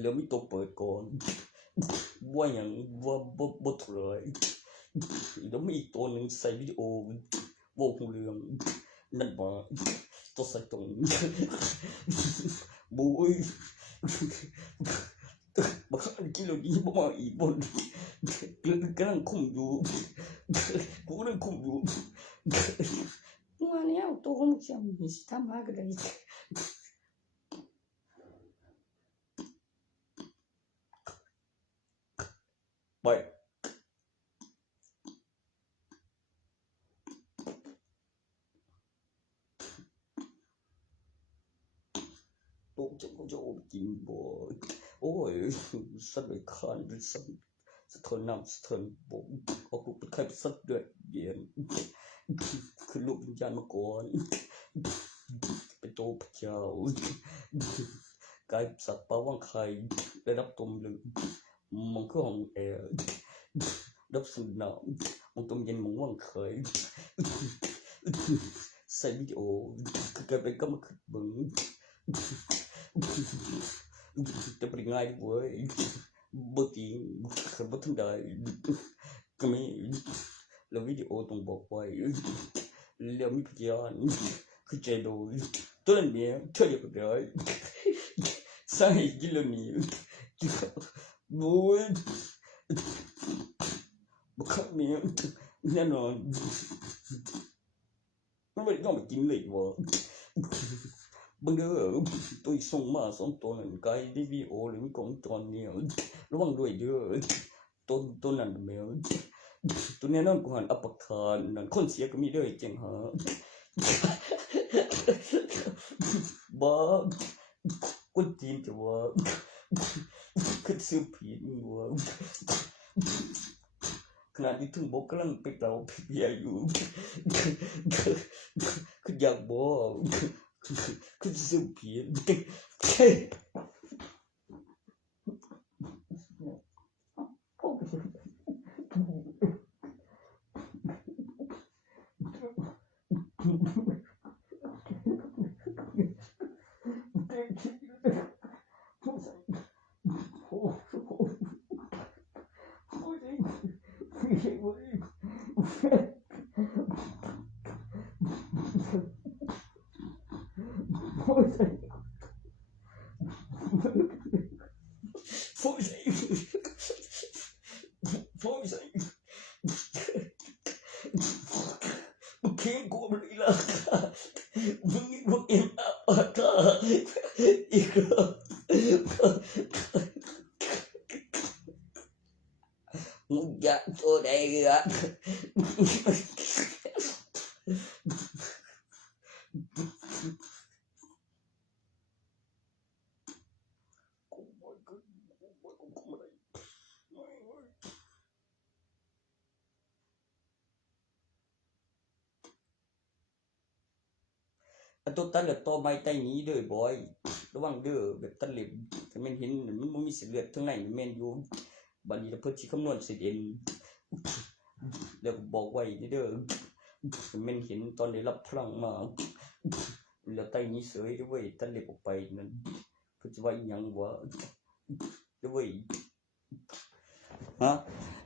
แล้วมีตัวเปิดก่อนว่าอย่างว่าบทเลยแล้วมีอีกตัวหนึ่งใส่วิดีโอว่าหูเรื่องนั่นมาตัวใส่ตรงบุยบางกิโลนี้ประมาณอีกบนกำลังคุมอยู่กูกำลังคุมอยู่ว่าเนี่ยตัวมึงจะมีทำอะไรกันไปตัวจะโอบกินบ่โอ้ยสัตว์ไม่คันเป็นสัตว์สะเทินน้ำสะเทินบกเอากูเป็นใครเป็นสัตว์เดือดเย็นคือลูกวิญญาณมาก่อนเป็นตัวพระเจ้ากลายสัตว์ป่าว่างไข่ได้รับต้มลึกมองเครื่องของแอร์รับสูดน้ำมองต้มเย็นมองว่างไข่ใส่วิดีโอคือการเป็นก็มาขึ้นบึงจะเป็นง่ายเว้ยบ่จริงคือบ่ทันได้ก็มีแล้ววิดีโอต้องบอกไว้แล้วมีพยานคือใจโดยตัวนั้นเนี่ยเธออย่าไปได้ใส่กิโลนี้โว้ยบุคคลเนี่ย แน่นอนมันไม่ต้องไปกินเลยวะบังเด้อตัวส่งมา2ตัวนั่นไกลได้วิดีโอหรือมีกล้องจรเนี่ยระวังด้วยเด้อตัวนั้นแมวตัวแน่นอนกูหันอัปคารนั่นคนเสียก็มีเด้อเจ๋งหาบ้าคนจีนจะว่าคือซื้อผิดมึงวะขณะที่ถึงบอกกำลังไปเป่าเบียร์อยู่คืออยากบอกคือซื้อผิดเข่งกูมันอีละมึงนี่พวกเอ็มอัปตาอีกแล้วมึงอยากตัวใดอ่ะตัวตันกับตัวไม้ใต้นี้เด้อบอยระวังเด้อแบบตันเหล็บแต่แม่นเห็นมันบ่มีเส้นเลือดข้างในแม่นอยู่บัดนี้เพิ่นสิคำนวณเส้นเอ็นแล้วบอกไว้เด้อแม่นเห็นตอนได้รับพลังมาแล้วใต้นี้เสยด้วยตันเหล็บออกไปนั่นเพิ่นสิว่าอีหยังวะด้วยฮะ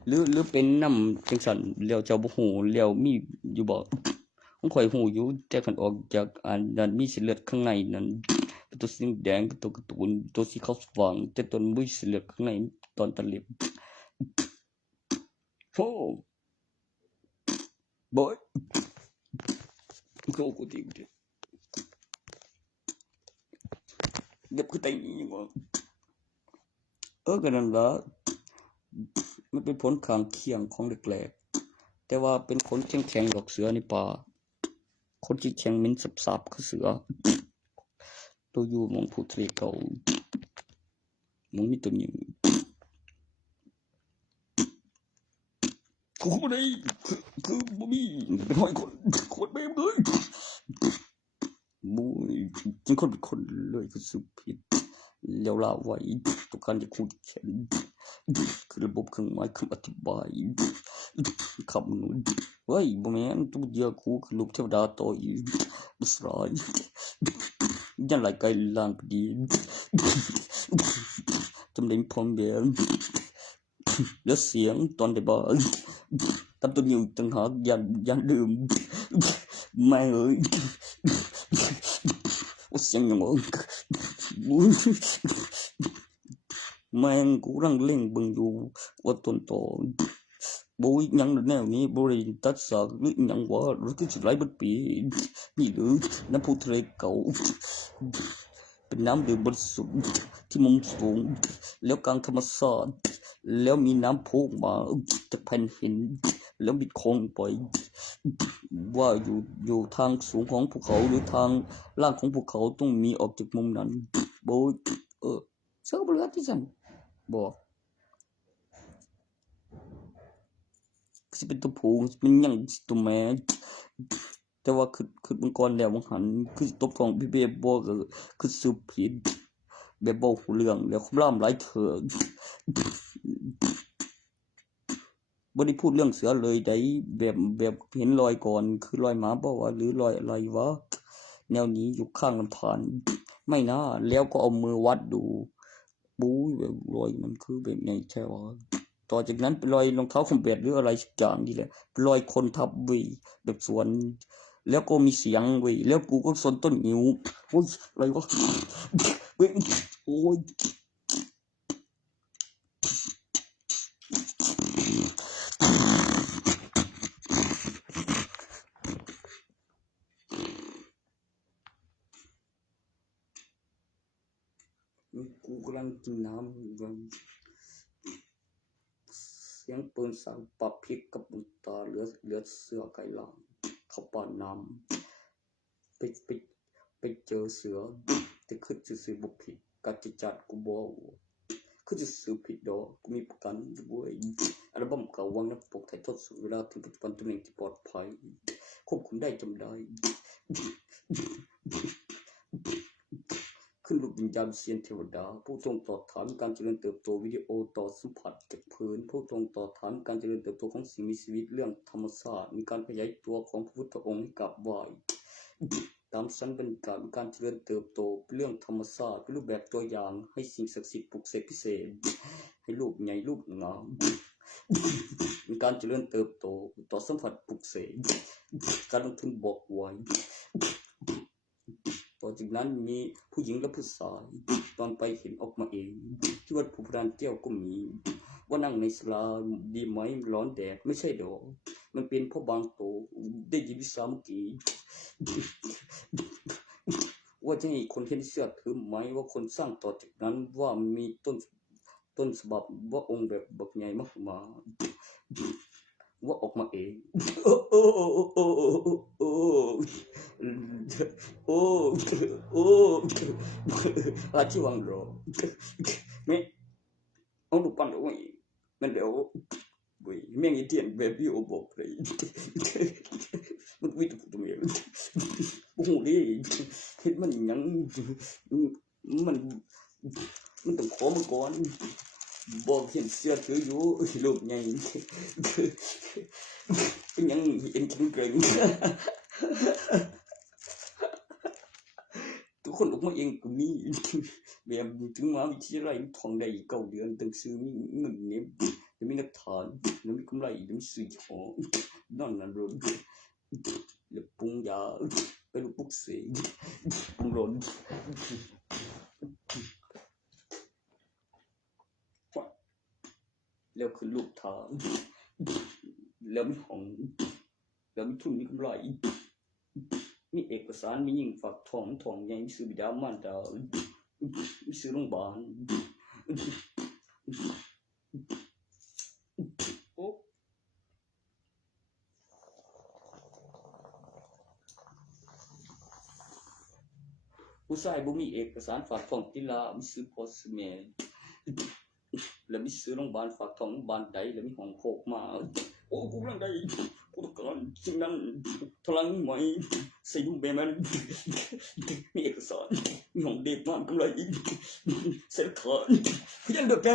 หรือเป็นน้ำจังซั่นแล้วเจ้าบ่ฮู้แล้วมีอยู่บ่ผมข่อยหูอยู่แต่คันออกจากอันนั้นมีเส้นเลือดข้างในนั้นเป็นตัวสีแดงเป็นตัวการ์ตูนตัวสีขาวสว่างแต่ตัวมีเส้นเลือดข้างในตอนตะเล็บโอ้บอยโกกูติงเด็บคือไตนี่ยังวะกันนั่นละมันเป็นผลข้างเคียงของเด็กแหลกแต่ว่าเป็นคนแข็งๆดอกเสือในป่าคนที่แข็งมินสับๆคือเสือตัวอยู่มองผู้ทะเลเก่ามึงมีตัวยิงกูไม่ได้คือบ่มีเป็นห้อยคนแบบเลยมูจริงคนเป็นคนเลยคือสุผิดแล้วลาไว้ต้องการจะคูดแขนคือระบบเครื่องหมายคำอธิบายคำนู้นเฮ้ยบ่แม่นตัวเดียวกูคือลูกเทวดาต่ออีกบุษรายยันไหลไกลลางพอดีจำเล่นพร้อมเบียร์แล้วเสียงตอนได้บ่ทำตัวอยู่ต่างหากยันดื่มไม่เอ้ยเสียงยังบ่แม่งกูรังเล่งเบิ่งอยู่ว่าต้นต่อบ่ยังแนวนี้บ่ได้ตัดสากหรือหยังว่าหรือคือสิหลายเบิดปีนี่หรือน้ำพุทะเลเก่าเป็นน้ำดื่มบริสุทธิ์ที่มุมสูงแล้วกลางธรรมชาติแล้วมีน้ำโผล่มาจากแผ่นหินแล้วมีโค้งไปว่าอยู่ทางสูงของภูเขาหรือทางล่างของภูเขาต้องมีออกจากมุมนั้นโบเชื่อบ่เหลือที่ซั่นบ่สิเป็นตัวผู้เป็นหยังตัวแม่แต่ว่าคือเบิ่งก่อนแล้วบางหันคือตบท้องพี่เบบ่ก็คือสืบผิดแบบบ่ฮู้เรื่องแล้วคำรามหลายเถิดบ่ได้พูดเรื่องเสือเลยได้แบบเห็นรอยก่อนคือรอยหมาบ่ว่าหรือรอยอะไรวะแนวนี้อยู่ข้างลำธารไม่นะแล้วก็เอามือวัดดูบู๊แบบรอยมันคือแบบไงใช่วะต่อจากนั้นเป็นรอยรองเท้าคอมแบทหรืออะไรสักอย่างนี่แหละเป็นรอยคนทับเว้ยแบบสวนแล้วก็มีเสียงเว้ยแล้วกูก็สนต้นนิ้วโอ้ยอะไรวะเว้ยโอ้ย ำลังกินน้ำเสียงปืนสั่งปรับพริกกับบุตาเหลือเสือไก่หลังเขาป่านน้ำไปเจอเสือแต่คือจะซื้อบุผิดกัดจัดกูบอกคือจะซื้อผิดดอกกูมีประกันด้วยอัลบั้มเก่าวางนับปกถ่ายทอดสดเวลาถึงปัจจุบันตัวเองที่ปลอดภัยควบคุมได้จำได้ขึ้นรูปวิญญาณเซียนเทวดาผู้ทรงต่อฐานการเจริญเติบโตวิดีโอต่อสัมผัสจากพื้นผู้ทรงต่อฐานการเจริญเติบโตของสิ่งมีชีวิตเรื่องธรรมศาสตร์มีการขยายตัวของพระพุทธองค์ให้กับไหวตามชั้นบรรยากาศการเจริญเติบโตเรื่องธรรมศาสตร์เป็นรูปแบบตัวอย่างให้สิ่งศักดิ์สิทธิ์ปลุกเสกพิเศษให้รูปใหญ่รูปงามมีการเจริญเติบโตต่อสัมผัสปลุกเสกการลงทุนบอกไว้ต่อจากนั้นมีผู้หญิงและผู้ชายตอนไปเห็นออกมาเองที่วัดภูพานแก้วก็มีว่านั่งในศาลาดีไหมร้อนแดดไม่ใช่ดอกมันเป็นเพราะบางโตได้ยินวิสาเมื่อกี้ว่าจะให้คนเห็นเสื้อถือไหมว่าคนสร้างต่อจากนั้นว่ามีต้นฉบับว่าองค์แบบบักใหญ่มากมาว่าออกมาเองโอ้โอ้โอ้โอ้โอ้โอ้อาชีวังรอเนี่ยเอาลูกปั้นเอาไว้มันเดี๋ยวเว้ยแม่งอีเทียนแบบที่โอบอกเลยมันวิตตัวเมียโอ้โหนี่เห็นมันยังมันต้องขอมาก่อนบอกเห็นเสื้อถืออยู่ลูกใหญ่ยังเห็นถึงเกินทุกคนออกมาเองก็มีแบบถึงมาวิทยาลัยท่องได้9 เดือนต้องซื้อมีเงินเนี่ยจะมีนักฐานแล้วมีกำไรต้องซื้อของนั่นน่ะรถแล้วปรุงยาไปลูกปุกเสกปรุงรสแล้วคือลูกทางแล้วมีห้องแล้วมีทุนมีกำไรมีเอกสารมียิ่งฝากทองใหญ่มีซื้อบิดามารดามีซื้อโรงพยาบาลโอ้ผู้ชายบ่มีเอกสารฝากทองติลามีซื้อพอซื้อแม่แล้วมีซื้อโรงพยาบาลฝากทองโรงพยาบาลใดแล้วมีห้องโคกมาโอ้กูกำลังได้กูต้องการสิ่งนั้นพลังใหม่ใส่ยุ่งแบบมันมีเอกสารมีห้องเด็กมากกำไรเสร็จขาดยังเด็กไง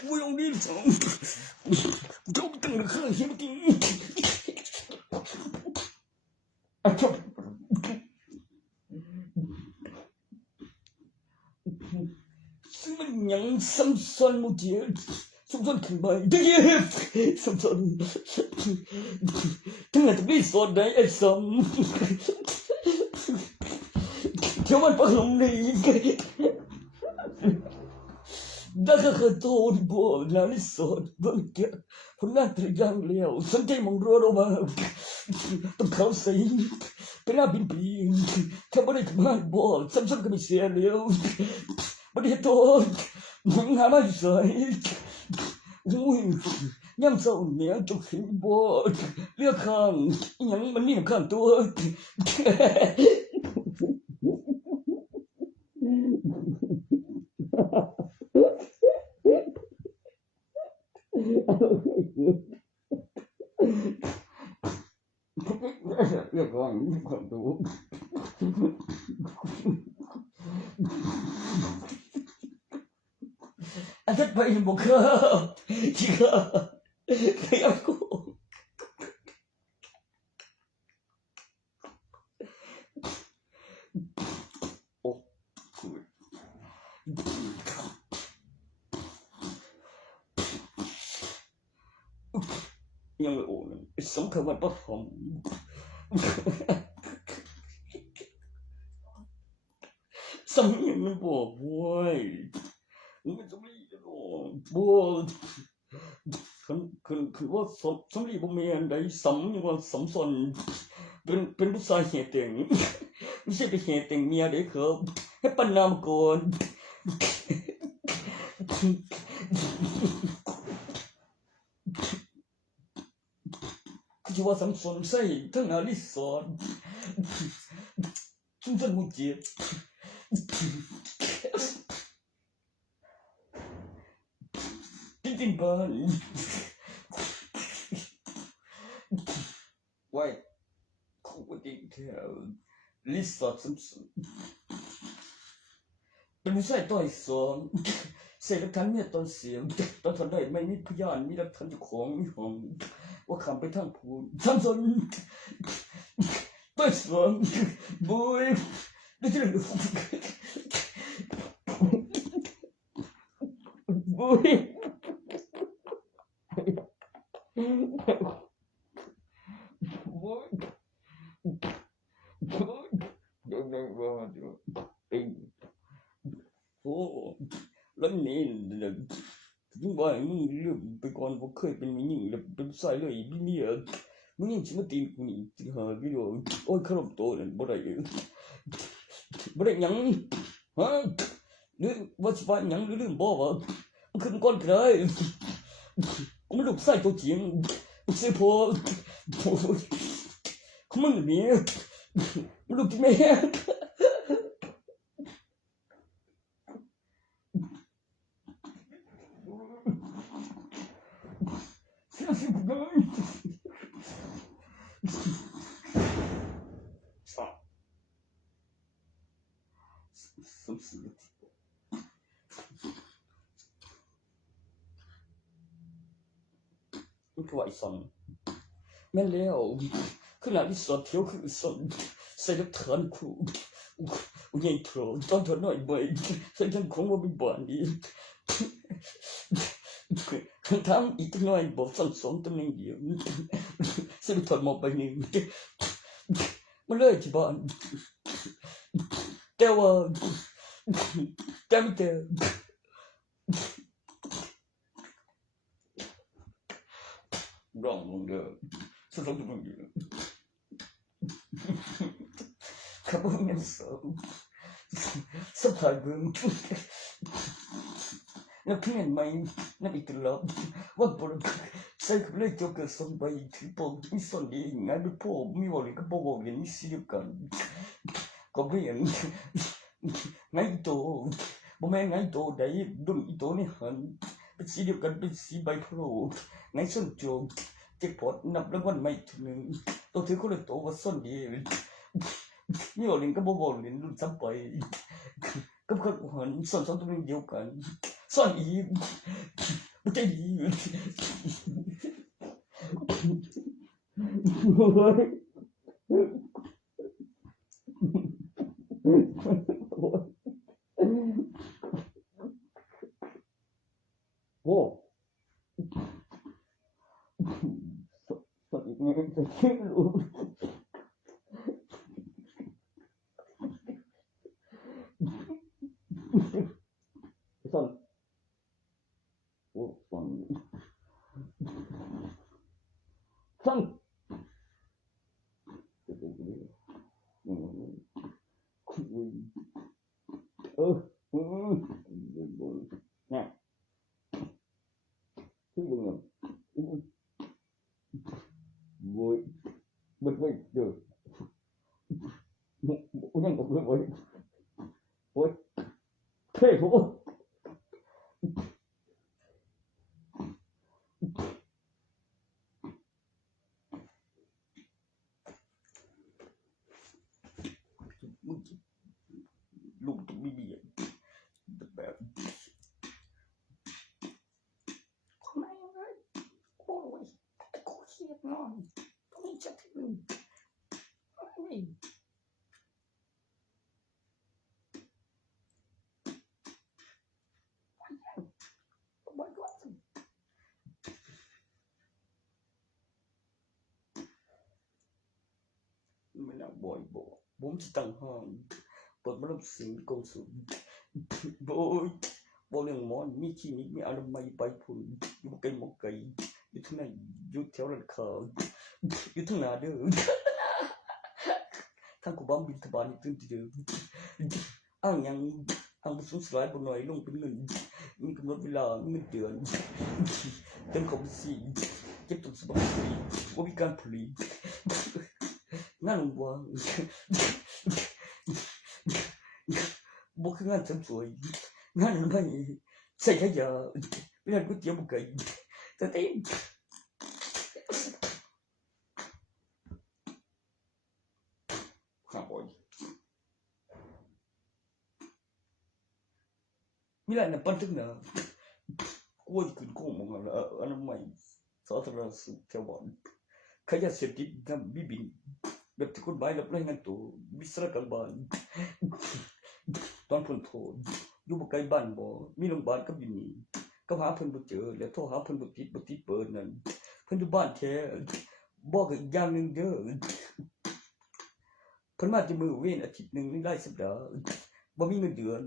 กูยังดีสองจบตั้งแต่ข้างเฮียกินมันยังซ้ำซ้อนมุดเดียวซ้ำซ้อนขึ้นไปเดี๋ยวซ้ำซ้อนทั้งนั้นจะไม่สอนได้ไอ้ซ้ำเดี๋ยวมันพังลงเลยได้ก็คือโตนบัวแล้วนี่สอนบางแกผลงานตรียังเลี้ยวสนใจมองรัวออกมาต้องเขาใส่เป็นหน้าบินปีถ้าไม่ได้ทำงานบัวซ้ำซ้อนก็ไม่เสียเลี้ยวไม่ได้โตมึงหาไม่ใส่อุ้ยยังเศร้าเนี่ยต้องเห็นบัวเลือกข้างยังมันนี่ข้างตัวเลือกข้างข้างตัวอันนั้นไปบอกเขาที่เขาพยายามกูโอ้ยังไม่โอ้ยสำคัญว่าปั๊บผมสำยังไม่บอกเว้ยมันสำลีจะโดนบัวคือว่าสำลีบ่มีอันใดสำยังว่าสำส่วนเป็นผู้ชายเหตุแต่งไม่ใช่ไปเหตุแต่งเมียเด็กครับให้ปันนามก่อน คือว่าสังสมใส่ทั้งนาลิสอนชุมชนมุจีจริงๆบ้านไว้คู่ติดแถวลิสอร์ทสังสมเป็นผู้ชายต่อยสองเสร็จแล้วทันเนี่ยตอนเสียงตอนทนได้ไม่มีพยานมีหลักฐานเจ้าของมีห้องว่าคำไปทางพูนทำสนต่อยสองบุยได้ที่หนึ่งบุยบุยเดี๋ยวนั่งรอเดี๋ยวโอ้แล้วนี่ถึงว่ามึงเลือกไปก่อนว่าเคยเป็นมินิแล้วเป็นสายเลยพี่เมียมึงยังชิมาตีกูนี่ที่หาพี่ว่าโอ้ยขนมโตนั่นบ่ได้บ่ได้หยังฮะหรือว่าสิว่าหยังหรือลืมบ่วะมันขึ้นก่อนก็ได้กูไม่ลูกชายตัวจริงไม่ใช่พ่อของมึงนี่มันลูกที่แม่สมศรีมันคือว่าไอ้สนแม่นแล้วคือหลานที่สอนเที่ยวคือสนใส่ลูกฐานคู่อุ้ยโถตอนเธอหน่อยบ่อยใส่ยังคงว่ามีบ้านนี้ทำอีกหน่อยบอกสั่งสอนตัวหนึ่งเดียวใส่ไปถอดหมอกไปหนึ่งมาเลยที่บ้านแต่ว่าแต่ไม่เจอร้องลงเด้อสุดท้ายตัวเดียวขับรถเงินสดสบายเบิ่งนักเรียนใหม่นักอีกแล้วว่าบริใส่เลยจะเกิดสนไปถือปกมีสนดีงานไม่พอมีวันก็บอกเรียนมีสิ่งกันก็เรียนไงโตบ่แม่นไงโตได้ดุนอีโตนี่หันเป็นสีเดียวกันเป็นสีใบโพลไงส้นโจเจ็บปวดนับรางวัลไม่ถึงหนึ่งตัวถือคนละโตว่าส้นดีนี่บอกเรียนก็บอกเรียนรุ่นซ้ำไปก็หันส้นตัวนึงเดียวกันส้นอีกไม่ใช่ดีโอ้ส้นอีกไงจะชื่อรู้ส้นโอ้ส้นส้นเนี่ยที่บุญบุญบุญบุญเดือดบุญยังกับบุญบุญบุญเท่ทุกลูกต้องมีเบียแบบคนไหนเลยโอ้ยโคตรเครียดนอนต้องมีจัดที่หนึ่งนี่บ่อยกว่าไม่น่าบ่อยบ่ผมจะตั้งห้องเปิดมารับสิ่งกองสุนบ่อยบ่เรื่องหมอนมีคลินิกมีอนามัยไปพุ่นอยู่ไกลหมอกไกลอยู่ทางไหนอยู่แถวร้านค้าอยู่ทางหน้าเด้อทางกูบ้าบินทบาทนี่ตื่นเด้ออ้างยังอ้างบ่สงสารบ่หน่อยลงเป็นเงิน มีกำหนดเวลาเงินเดือนเติมของสีเก็บตุนสบับสีว่ามีการผลิตงานวางบ่คืองานเสริมสวยงานอะไรใส่ขยะไม่ได้ก๋วยเตี๋ยวบุกไก่แต่เต้นข้าวบอยมีอะไรนะปั้นถึงนะกล้วยขึ้นโค้งมองแล้วอันนั้นใหม่สาธารณสุขแถวบ้านขยะเสพติดน้ำบิบินแบบที่คนบ้ารับรายงานตัววิสระกลางบ้านตอนพ้นโทษอยู่บ่ไกลบ้านบ่มีโรงพยาบาลกับอยู่นี่ก็หาเพิ่นบ่เจอแล้วโทรหาเพิ่นบ่ติดเปิดนั่นเพิ่นอยู่บ้านแท้บอกอีกอย่างหนึงเด้อเพิ่นมาแต่มื้อเว้นอาทิตย์หนึงในรายสัปดาห์บ่มีเงินเดือน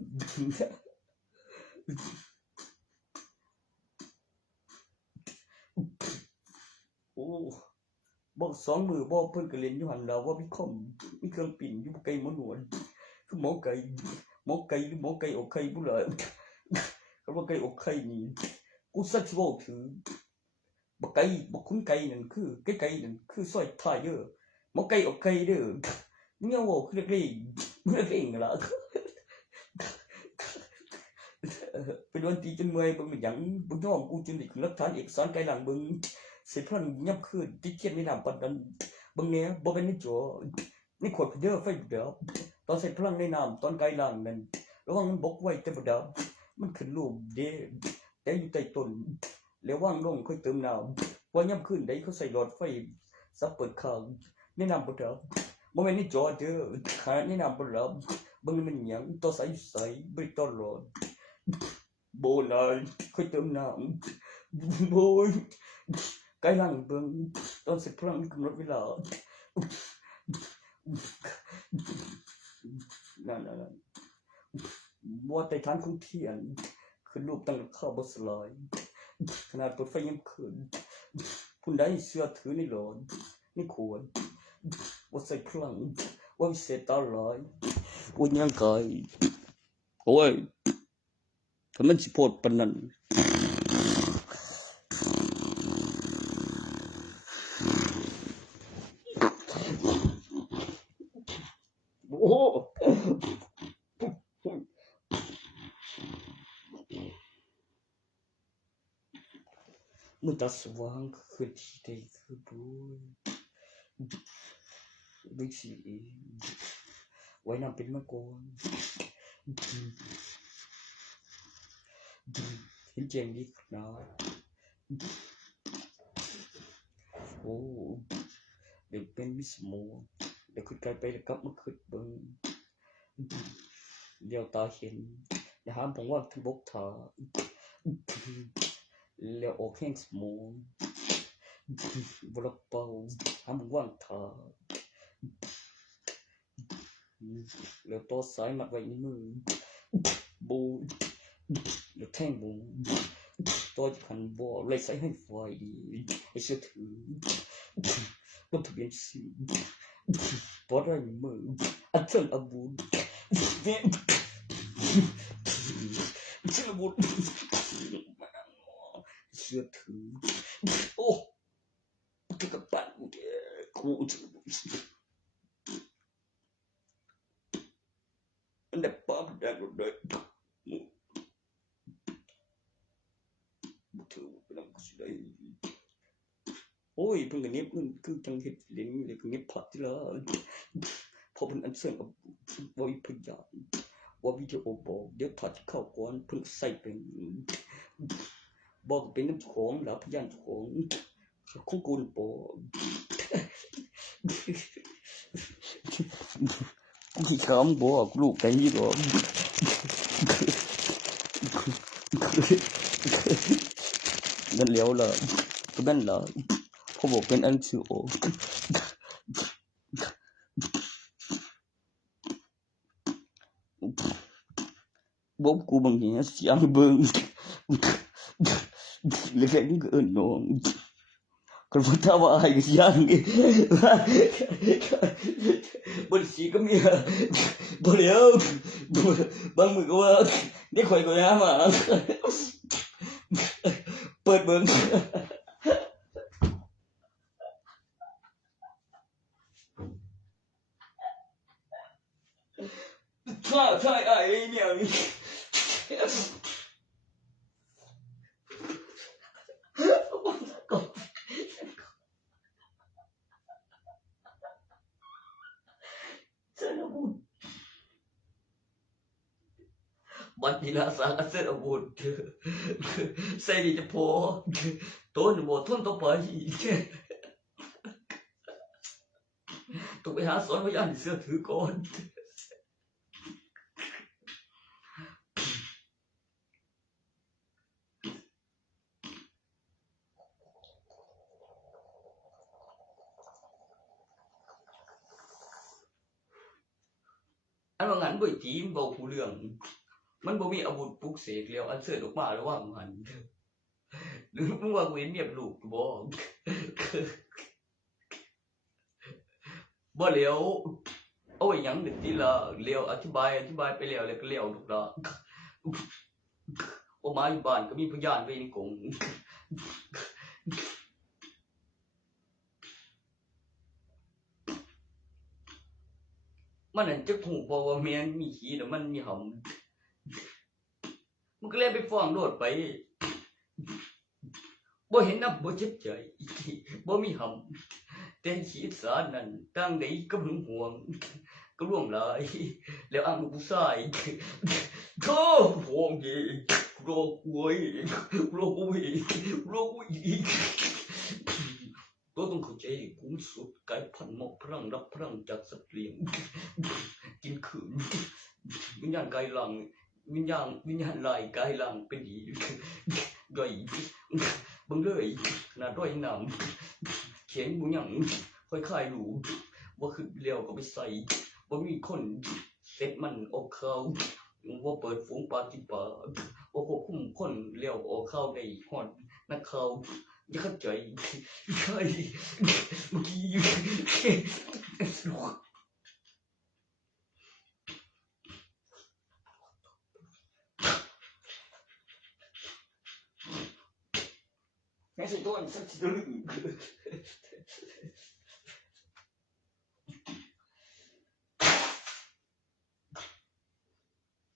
โอ้บอก2 มื้อบ่เพิ่นก็เล่นอยู่หั่นล่ะว่ามีคอมมีเครื่องปิ้นอยู่บ่ไกลหมอนวลคือหมอไก่หรือหมอไก่อกไข่บุล่ะก็ว่าไก่อกไข่นี่กูสักสิเว้าถือบ่ไก่บ่คุ้นไก่นั่นคือไก่นั่นคือซอยท่าเยอะหมอไก่อกไข่เด้อมึงอย่าเว้าคือเล็กๆมึงเล็กๆนั่นล่ะเป็นวันตีจนเมื่อยเบิ่งเป็นหยังบ่ยอมกูจนได้ขึ้นหลักฐานเอกสารไกลหลังเบิ่งสิพลันยับคืนติดเทียนในน้ำปานนั้นเบิ่งแหน่บ่แม่นในจอในขวดเด้อไฟดับตอนใส่พลังในน้ำตอนไกลหลังนั้นระวังมันบกไว้แต่บ่ดับมันขึ้นรูปเด้แต่อยู่ใต้ต้นแล้ววางลงค่อยเติมน้ำว่ายับคืนได้เขาใส่หลอดไฟซับเปิดข้างในน้ำบ่ดับบ่แม่นในจอเด้อขาในน้ำบ่ดับเบิ่งมันหยังต่อสายอยู่ไสบ่ได้ตลอดโบราณค่อยเติมน้ำโบยไกลหลังเบิ่งตอนเสร็จพลังมีกำหนดเวลานั่นบ่แต่ทางของเทียนขึ้นรูปตั้งข้าวบ่สลายขนาดเปิดไฟยังขึ้นผู้ใดเชื่อถือในหลอนในควรว่าใส่พลังว่าวิเศษตาหลายว่ายังไงโอ้ยถ้ามันสิโพดปานนั้นโอ้มือตาสว่างคือที่ใดคือบุญดึกสิไว้นำเป็นมาก่อนเห็นแจ้งดีขนาดโอ้เด็กเป็นมิสโมเด็กคือไกลไปแล้วกลับมาคืดเบิ่งเดี๋ยวตาเห็นอย่าหามผมว่าทั้งบกถาแล้วออกแห้งสมองบล็อกเป่าหามผมว่างถาแล้วต่อสายมัดไว้ในมือบูแล้วแท่งบูต่อจากขันบ่เลยใส่ให้ไฟให้เชื่อถือบนทะเบียนสีปอดไว้ในมืออันเชิญอบูนเนี่ยเชื่อบุญเชื่อถือโอ้กระปันกูจะอันเด็กป้ามันได้หมดเลยบุตรเป็นอะไรก็ได้โอ้ยเพิ่งกันนี้เพิ่งคือจังเห็ดเลี้ยงเลยกันนี้พัดที่ละพอเป็นอันเสื่อมกับว่าวิพยาว่าวิดีโอบอกเดี๋ยวถัดเข้าก่อนเพิ่งใส่เป็นบอกเป็นน้ำของแล้วพยานของของกูนปอกี่คำบอกลูกใจยี่บอกนั่นเลี้ยวเลยก็นั่นแหละเขาบอกเป็นอันชื่อโอบอกกูบางทีเสียงเบิ้งเล็กๆนี่ก็เอิ้นน้อง คนพูดท่าว่าไอ้ก็ยังบนสีก็มีบนเดียวบางมือก็ว่าได้ข่อยก็ยามาเปิดเบิ่งถ้าไอ้เนี่ยบัดนี้ละสร้างอันเสร็จอาวุธใส่ดีจะพอต้นบ่ทนต่อไปต้องไปหาสอนพยานเสื้อถือก่อนอันว่างั้นบ่จีมเว้าผู้เรื่องมันบ่มีอาวุธปลุกเสกแล้วอันเสิร์ตออกมาระหว่างหันหรือมึงว่ากูเห็นเมียลูกกูบ่บ่แล้วเอาไว้หยังนึกติล่ะแล้วอธิบายไปแล้วก็แล้วทุกดอกว่ามาอยู่บ้านก็มีพยานไว้ในกรงมันนั่นจะถูกบอกว่าแม่นมีขี้แล้วมันมีหำมันก็เลยไปฟ้องโลดไปบ่เห็นนับบ่เจ็บใจบ่มีหำแต่ขี้สารนั่นตั้งใดก็หึงหวงก็ล่วงหลายแล้วอ้างลูกผู้ชายโธ่พวงดีโรคกูอีกโรคกูอีกตัวต้องเข้าใจกุ้งสุดไก่พันหมกพลังรับพลังจากสัตว์เลี้ยงกินขืนวิญญาณกายหลังวิญญาณลายกายหลังเป็นดีย่อยบังเลยขนาดด้อยหนำเขียนบุญยังค่อยคายหลูว่าคือเลี้ยวก็ไปใส่ว่ามีคนเซ็ตมันออกเขาว่าเปิดฝูงปาฏิปาว่าควบคุมคนเลี้ยวออกเข้าในหอดนักเขาอย่าเข้าใจใช่เมื่อกี้ไม่ใช่ตัวนี้สักทีนึง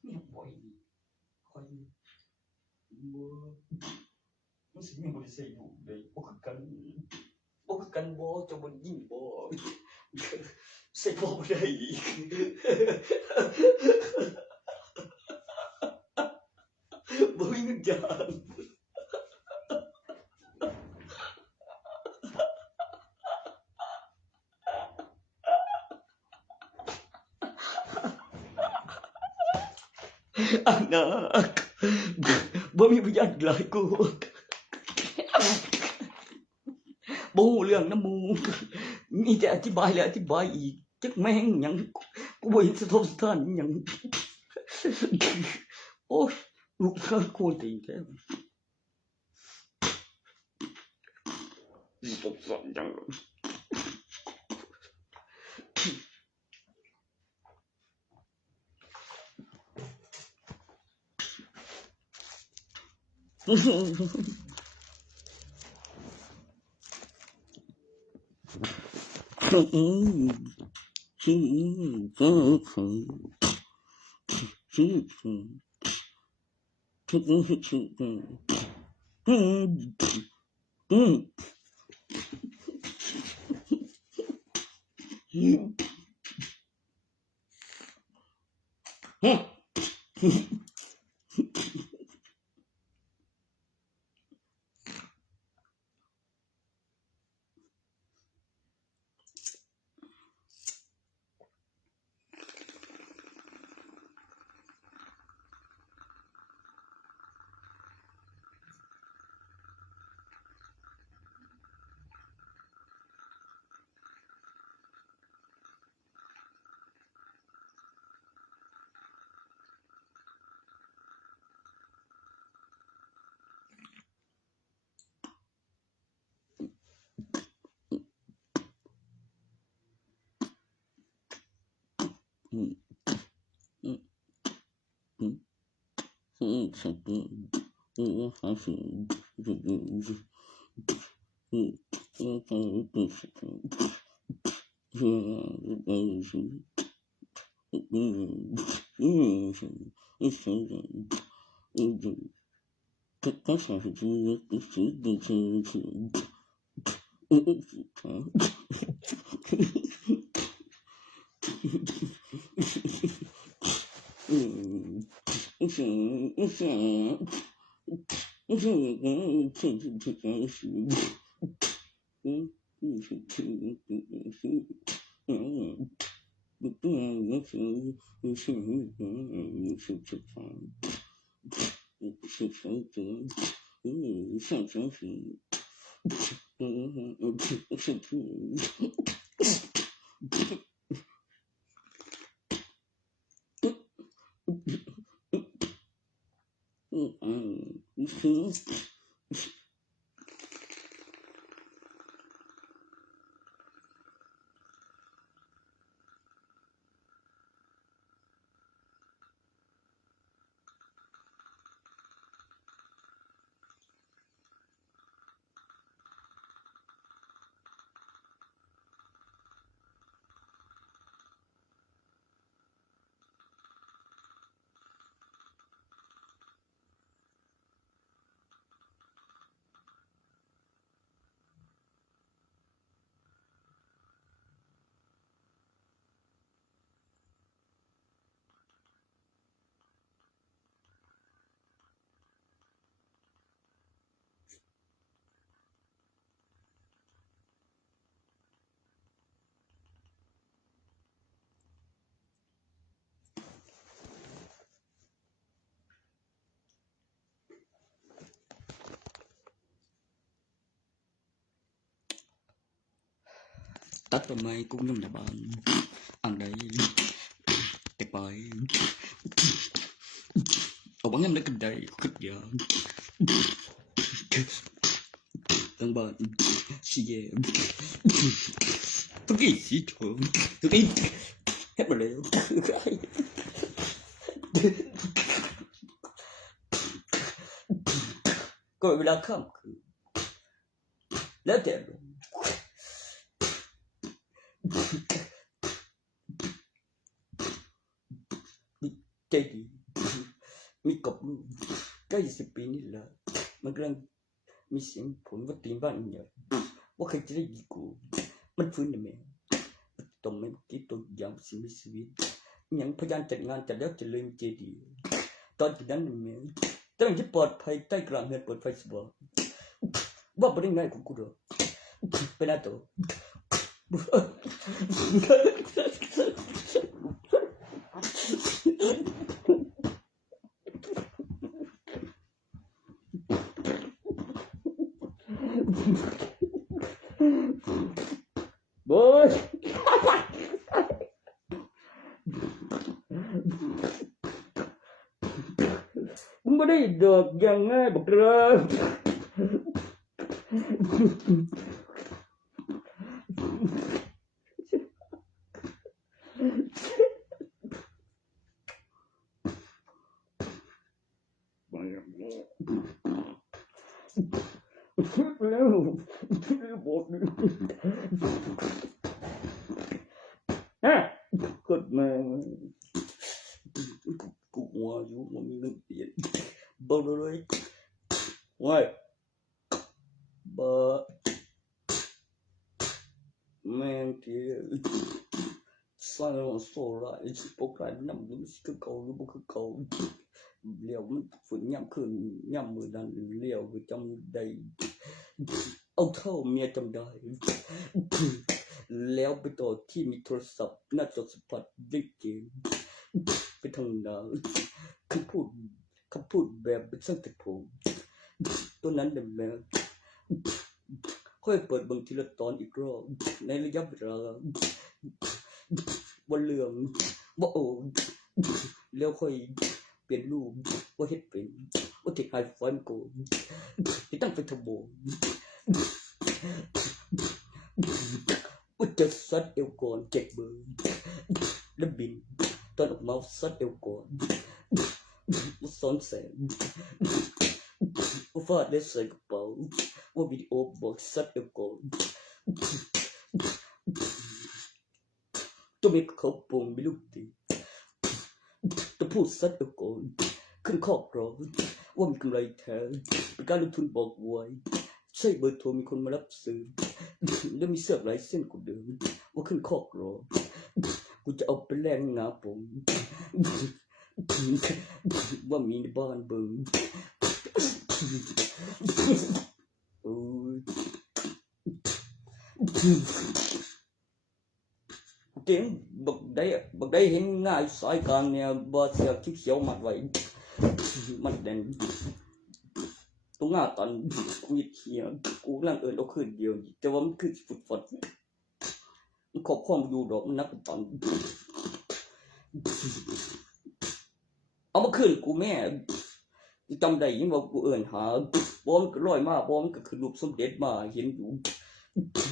เนี่ยบ่อยคอยบ่รู้สึกยังบ่ได้ใส่อยู่เลยบ่คือกันบ่จะบ่ยิงบ่ใส่บ่ได้อีกบ่มีเงินจ้างอันนักบ่มีพยานหลายกูบ่ฮู้เรื่องนำหมู่มีแต่อธิบายแล้วอธิบายอีกจักแม่งหยังกูบ่เห็นสะทกสะท้านหยังโอ๊ยลูกค้าโคตรตีแท้สงสารจัง tắt vào máy cũng như là bạn ăn đấy đẹp bài ở bắn em đã kinh đây cực giờ các bạn chị em tôi nghĩ gì thôi tôi nghĩ hết mà đều coi mình đang khăm lớn đẹp cái gìมีกบก็20 ปีนี่แหละมันกำลังมีเสียงผลว่าตีนบ้านเนี่ยว่าใครจะได้ยิงกูมันฟื้นได้ไหมตรงไหมที่ตัวอย่างสิ่งมีชีวิตยังพยายามจัดงานจัดแล้วจะเลยมีเจดีย์ตอนที่นั้นเนี่ยตั้งที่ปลอดภัยใต้กลางเฮือนเปิดไฟสว่างว่าไม่ได้ง่ายของกูหรอกเป็นอะไรตัวบอยมึงไม่ได้ดอกยังไงบอกเลยแล้วบอกฮะกดมากูหัวอยู่มันมีเงินเปลี่ยนบอกเลยว้ายบ้าแม่งเที่ยสร้างมาโซ่ไรพวกไรน้ำมันคือเก่าหรือบ่คือเก่าเลี้ยวมันฝืนย่ำคืนย่ำมือดันเลี้ยวไปจำได้เอาเท่าเมียจำได้แล้วไปต่อที่มีโทรศัพท์หน้าจอสัมผัสเล่นเกมไปทางนั้นคำพูดแบบเป็นสังเกตผมตัวนั้นเดิมแล้วค่อยเปิดบางทีละตอนอีกรอบในระยะเวลาวันเรื่องว่าโอ้แล้วค่อยเปลี่ยนรูปว่าเฮ็ดเป็นว่าเทคไฮไฟมันโกที่ตั้งเป็นทโบว่าจะซัดเอวก่อนเจ็กเบอร์แล้วบินตอนออกมาซัดเอวก่อน ซ้อนแสงว่าฟาดได้ใส่กระเป๋าว่าวิดีโอบอกซัดเอวก่อนตัวเมฆเขาปงไม่ลูกตีตัวพูดซัดเอวก่อนขึ้นข้อกรองว่ามีกำไรแท้เป็นการลงทุนบอกไว้ใช่เบอร์โทรมีคนมารับซื้อแล้วมีเสื้อลายเส้นกูเดิมว่าขึ้นข้อกรองกูจะเอาไปแลกหนาผมว่ามีในบ้านเบิ่งโอ้ยเก่งบักได้เห็นง่ายสายกลางเนี่ยบาเสียเขียวมัดไว้มันแดงตรงหน้าตอนกูเขียวกูร่างเอิญเอาคืนเดียวแต่ว่ามันคือฟุดฟัดมันขอบความอยู่ดอกมันนักตอนเอามาคืนกูแม่จำได้ยินว่ากูเอิญหาบอมก็ลอยมาบอมก็คือรูปสมเด็จมาเห็นอยู่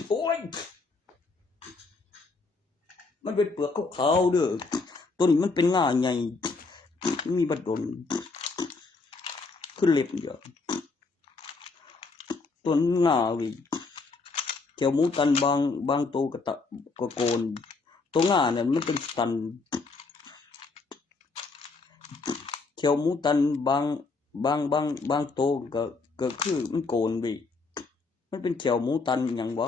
โอ้ยมันเป็นเปลือกขาวๆเด้อต้นมันเป็นง่าใหญ่มีบัดดลขึ้นเล็บเยอะต้นง่าวิเขียวหมูตันบางโตกระโกนตัวง่าเนี่ยมันเป็นตันเขียวหมูตันบางโตก็คือมันโกนวิมันเป็นเขียวหมูตันอย่างวะ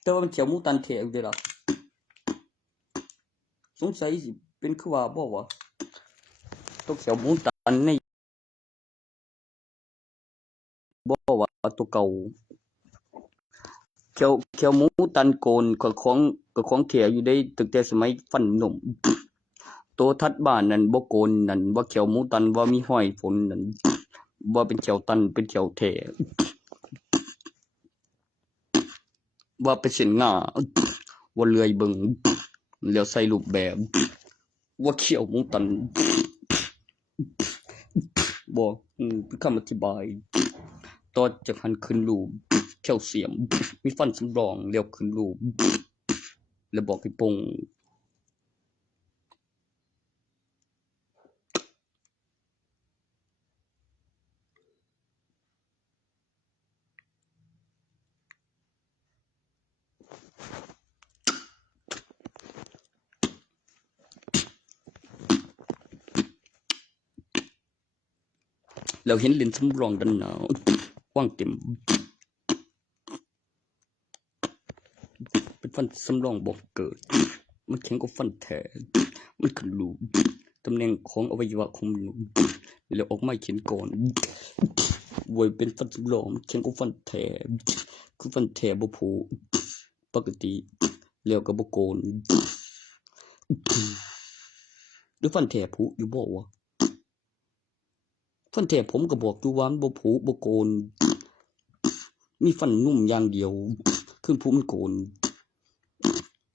แต่ว่ามันเขียวหมูตันเทอยู่เด้อล่ะสงสัยสิเป็นคือว่าบ่วะตัวเขียวหมูตันในบ่ว่าตัวเก่าเขียวหมูตันโกนของเถียอยู่ได้ตั้งแต่สมัยฟันหนุ่มตัวทัดบ้านนั่นบ่โกนนั่นบ่เขียวหมูตันบ่มีห้อยฝนนั่นบ่เป็นเขียวตันเป็นเขียวแท้ว่าเป็นเส้นง่าว่าเลื่อยเบิ่งแล้วใส่รูปแบบว่าเขียวหมูตันบ่เป็นคำอธิบายต่อจากหันขึ้นรูปแคลเซียมมีฟันสำรองแล้วขึ้นรูปแล้วบอกให้ปงแล้วเห็นเลนส์สำรองด้านหน้ากว้างเต็มเป็นฟันสำรองบอกเกิดมันแข็งกว่าฟันแท้มันขึ้นรูปตำแหน่งของอวัยวะของมนุษย์แล้วออกมาเขียนก่อนโวยเป็นฟันสำรองแข็งกว่าฟันแท้คือฟันแท้บ่ผุปกติแล้วก็บ่โกนหรือฟันแท้ผุอยู่บ่วะฟันแท้ผมก็บอกอยู่ว่ามันบ่ผุบ่โกนมีฟันนุ่มอย่างเดียวคือผุมันโกน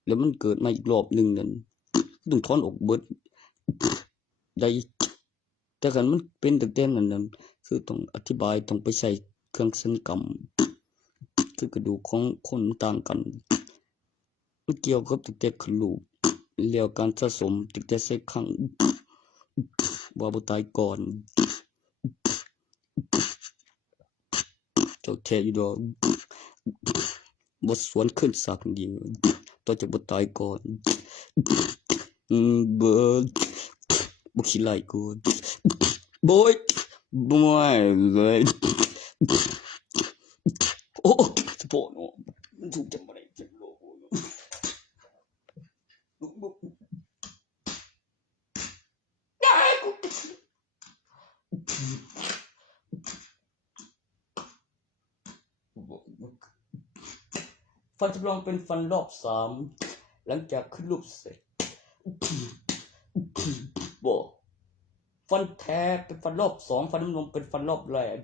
แล้วมันเกิดมาอีกรอบนึงนั่นต้องถอนออกเบิดได้แต่คันมันเป็นตั้งแต่นั้นคือต้องอธิบายต้องไปใช้เครื่องศัลยกรรมคือกระดูกของคนต่างกันมันเกี่ยวกับตั้งแต่ขึ้นรูปแล้วการสะสมตั้งแต่ใส่ครั้งว่าบ่ตายก่อนเจ้าแท้อยู่ดอกบ่สวนขึ้นสักเดียวต่อจากบ่ตายก่อนเบิดบ่ขี้ไล่กูบ่ยบ่ไม่เลยโอ้สปอเนาะมันถูกจำบ่ได้เจ็บโลกได้กูฟันจำลองเป็นฟันรอบ3หลังจากขึ้นรูปเสร็จบ่ฟันแท้เป็นฟันรอบ2ฟันน้ำนมเป็นฟันรอบแรก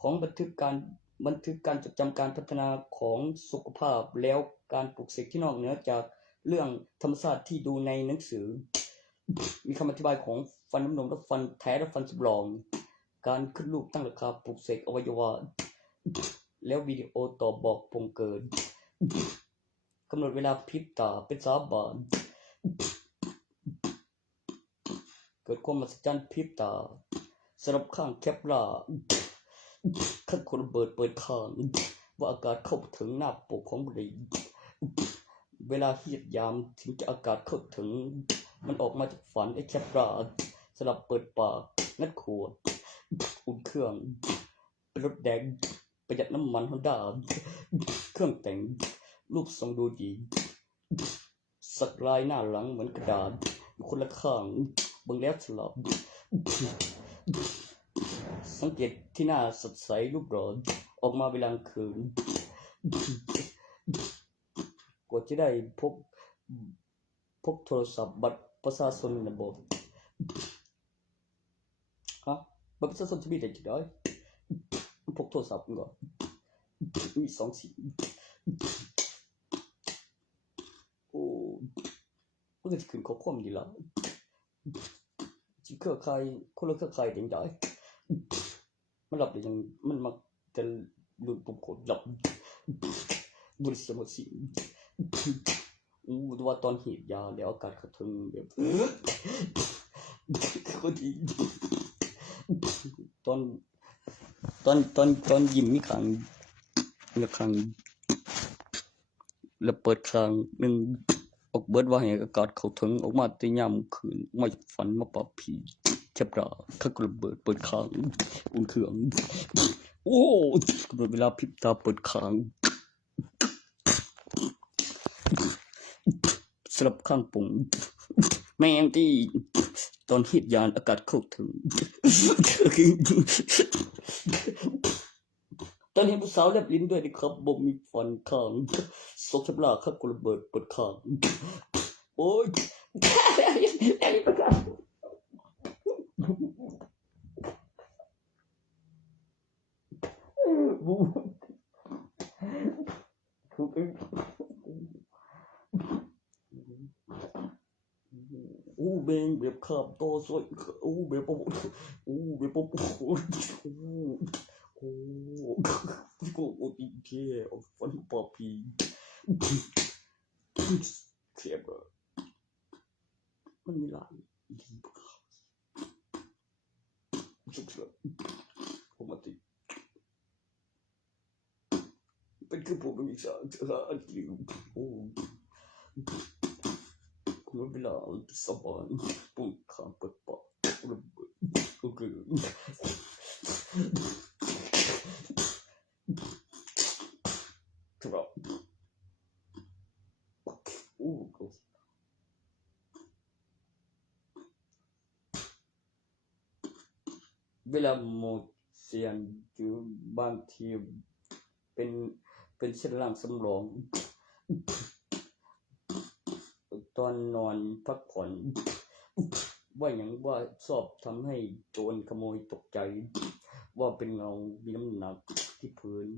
ของบันทึกการจดจำการพัฒนาของสุขภาพแล้วการปลูกเสกที่นอกเหนือจากเรื่องธรรมศาสตร์ที่ดูในหนังสือมีคำอธิบายของฟันน้ำนมและฟันแท้และฟันจำลองการขึ้นรูปตั้งราคาปลูกเสกอวัยวะแล้ววิดีโอต่อบอกปงเกิดกำหนดเวลาพริบตาเป็น3 บาท เกิดความมหัศจรรย์พริบตาสำหรับข้างแคปลาขั้นคนระเบิดเปิดทางว่าอากาศเข้าถึงหน้าปกของบริเวลาเหียดยามถึงจะอากาศเข้าถึงมันออกมาจากฝันไอ้แคปลาสลับเปิดปากงัดขวดอุ่นเครื่องเป็นรถแดงประหยัดน้ำมันฮอนด้าเครื่องแต่งรูปทรงดูดีสักลายหน้าหลังเหมือนกระดาษคนละข้างเบิ่งแล้วสลับสังเกตที่หน้าสดใสรูปหล่อออกมาเวลากลางคืนกว่าจะได้พกโทรศัพท์บัตรประชาชนในระบบฮะบัตรประชาชนจะมีได้กี่ได้พกโทรศัพท์ก่อนมี2 สีโอ้มันก็จะขึ้นข้อความดีละเครือข่ายคนละเครือข่ายเด็กได้มันหลับได้ยังมันมักจะลืมปุ่มกดหลับบริเสียหมดสิดูว่าตอนหีบยาแล้วอากาศเขาถึงแบบก็ดีตอนยิ้มมีครั้งแล้วครั้งแล้วเปิดครั้งหนึ่งออกเบิดว่าให้อากาศเขาถึงออกมาตียามคืนมาจากฝันมาปราบผีแคบราข้ากระเบิดเปิดครั้งอุ่นเครื่องโอ้กำหนดเวลาพริบตาเปิดครั้งสลับข้างปุ่งแมงที่ตอนหีบยานอากาศเข้าถึงตอนเห็นผู้สาวแลบลิ้นด้วยนะครับบ่มีฟันข้างซกแคบราข้ากระเบิดเปิดครั้งโอ้ยเบงแบบขับต่อสวยแบบโแบบโอีเทียฟันปอพีเทียบมันมีหลายสุดเลยผมมาติเป็นคือผมมีสารเธออันที่คุณเวลาสบายปุ่มข้างเปิดปากระเบิดก็คือครับเวลาโมเสียนอยู่บางทีเป็นเช่นร่างสำรองตอนนอนพักผ่อนว่าอย่างว่าชอบทำให้โจรขโมยตกใจว่าเป็นเงามีน้ำหนักที่พื้น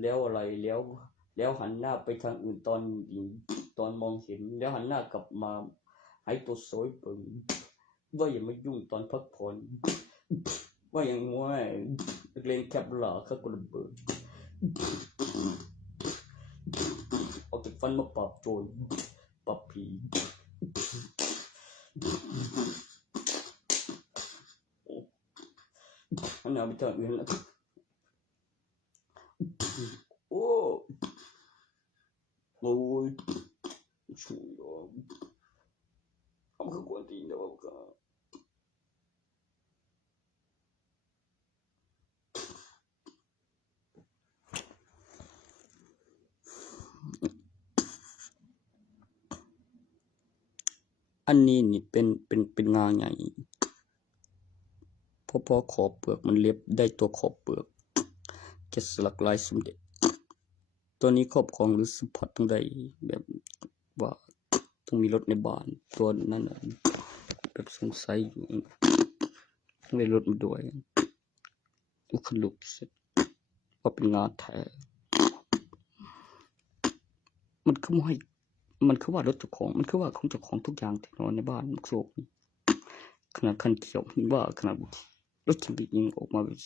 แล้วอะไรแล้วหันหน้าไปทางอื่นตอนมองเห็นแล้วหันหน้ากลับมาให้ตัวสวยเปิงว่าอย่ามายุ่งตอนพักผ่อนว่าอย่างว่าเล่นแคปหล่าข้ากระเบิดเอาแต่ฟันมาปราบโจรปราบผีอันนั้นไม่ทางอื่นแล้วโอ้ยช่วยยอมเอาคือกวนตีนเดี๋ยวก็อันนี้นี่เป็นงาใหญ่เพราะขอบเปลือกมันเล็บได้ตัวขอบเปลือกแกะสลักลายสมเด็จตัวนี้ครอบครองหรือสัมผัสต้องได้แบบว่าต้องมีรถในบ้านตัวนั้นแบบสงสัยอยู่ต้องได้รถมาด้วยอุคลุกเสร็จว่าเป็นงาแท้มันคือว่ารถเจ้าของมันคือว่าของเจ้าของทุกอย่างที่นอนในบ้านมันโศกขนาดคันเขียวมันว่าขนาดรถจริงยิงออกมาแบบ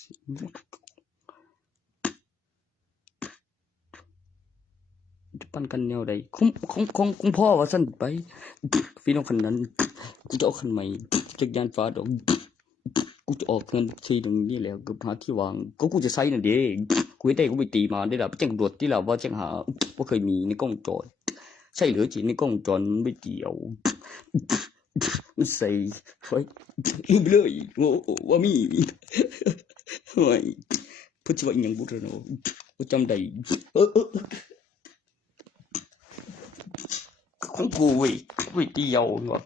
จะปั่นกันแนวใดของพ่อว่าซั่นไปพี่น้องคันนั้นกูจะเอาคันใหม่จักรยานฟ้าดอกกูจะออกเงินทีตรงนี้แล้วก็หาที่วางก็กูจะใช้นั่นเด้กูเฮ็ดได้กูไปตีมาได้ล่ะไปแจ้งตำรวจติล่ะว่าแจ้งหาบ่เคยมีในกล้องวงจรใช่หรือจิในกล้องวงจรมันไม่เกี่ยวมันใส่ไว้อีกเลยว่ามีโอ้ยเพิ่นสิว่าอิหยังบุเนาะกูจำได้ของกูเว้ยเดียวเนาะ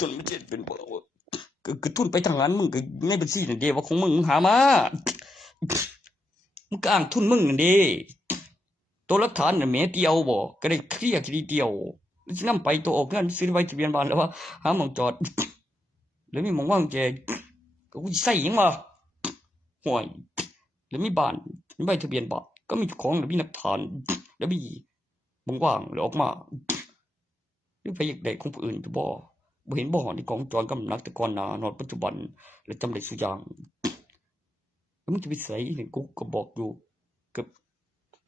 จนมันจะเป็นบ่ว่าก็ทุนไปทางนั้นมึงก็ในบัญชีนั่นเด้ว่าของมึงหามามึงก็อ้างทุนมึงนั่นเด้ตัวหลักฐานน่ะแหมเดียวบ่ก็ได้เคลียร์คดีเดียวสินำไปตัวออกเงินซื้อใบทะเบียนบ้านแล้วว่าหาหม้องจอดแล้วมีหม้องวางแจก็กูสิใช้หยังวะห่วยแล้วมีบ้านมีใบทะเบียนบ้านก็มีเจ้าของแล้วมีหลักฐานแล้วมีหม้องว่างแล้วออกมาหรือไปอยากได้ของผู้อื่นอยู่บ่เห็นบ่ในกล้องวงจรกำนักแต่ก่อนหน้านอนปัจจุบันแล้วจำได้ซุอย่างแล้วมึงจะไปไสนี่กูก็บอกอยู่ก็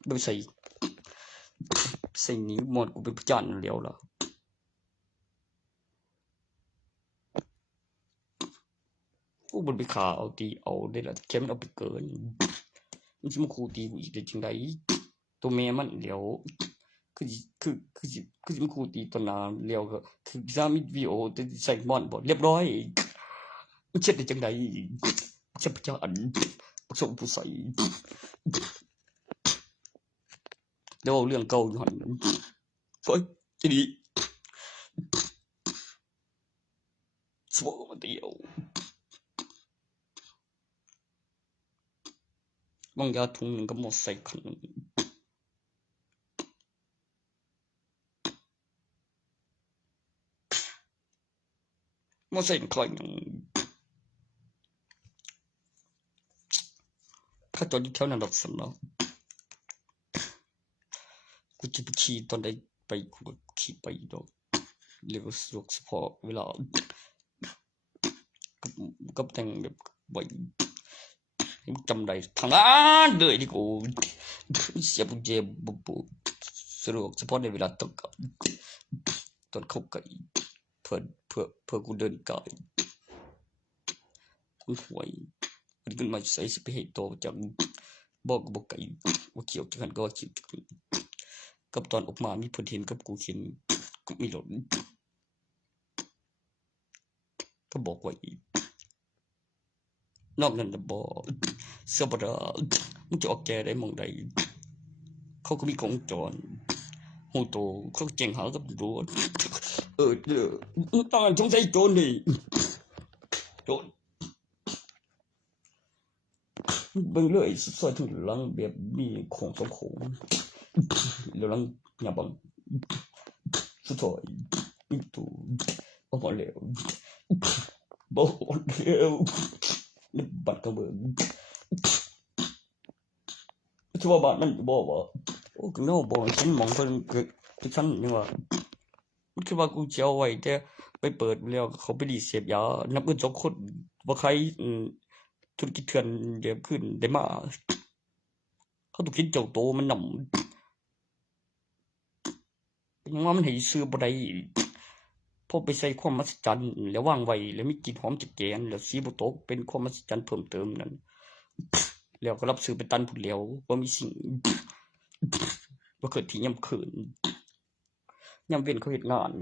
บ่ไปไสหนีหมดกูเป็นพระจันทร์แล้วล่ะกูบ่ไปฆ่าเอาตีเอาได้ล่ะแค่มันเอาไปเกินมันสิมาขู่ตีกูอีกได้จังไดตัวแม่มันแล้วคือสิมาขู่ตีต่อหน้าแล้วก็คือสามีวิดีโอแต่ใส่ม่อนบ่เรียบร้อยมันเช็ดได้จังไดเช็ดพระจันทร์บ่ส่งผู้ใส่เดี๋ยวเอาเรื่องเก่าอยู่หั่นโอ๊ยจะดีสบ่มาเดียวบางยาถุงหนึ่งกับมอไซค์คันหนึ่งมอไซค์คอยหนึ่งถ้าจอดอยู่แถวนั้นดอกสนเนาะกูจะไปขี่ตอนใดไปกูก็ขี่ไปดอกเรียกว่าสะดวกเฉพาะเวลากับแต่งแบบไว้จำได้ทางนั้นเลยที่กูเสียบุญเจ็บบุสะดวกเฉพาะในเวลาตอนเข้าไก่เพื่อกูเดินไก่กูหวยมันขึ้นมาใส่สิไปให้โตจากบอกไก่ว่าเกี่ยวกันก็เกี่ยวกับตอนออกมามีเพื่อนเห็นกับกูเห็นก็มีหลนก็บอกไว้นอกนั้นจะบอกเสื้อบดามึงจะออกแกได้มองใดเขาก็มีกล้องวงจรโหโตเขาแจ้งหากับตำรวจตอนสงสัยโจรดิโจรเบิ่งเลยซอยถึงหลังแบบมีของสองของแล้วหลังหยาบังสุดท้ายมีตู้ออกมาแล้วบอกแล้วบัตรกระเบิดชื่อว่าบ้านมันบอกว่าโอ้ก็น้องบอกฉันมองเพิ่นคือฉันนี่ว่ามันคือว่ากูสิเอาไว้แต่ไปเปิดแล้วเขาไปดีดเสพยานับเงิน2คนบ่ใครธุรกิจเถื่อนเดี๋ยวขึ้นได้มาเขาต้องคิดเจ้าโตมันนำยังว่ามันให้ซื้อบ่ได้พอไปใส่ความมหัศจรรย์แล้ววางไว้แล้วมีกลิ่นหอมจากแกนแล้วสีบ่ตกเป็นความมหัศจรรย์เพิ่มเติมนั่นแล้วก็รับซื้อไปตันพุ่นแล้วบ่มีสิ่งบ่เกิดที่ยามคืนยามเว้นเขาเฮ็ดงาน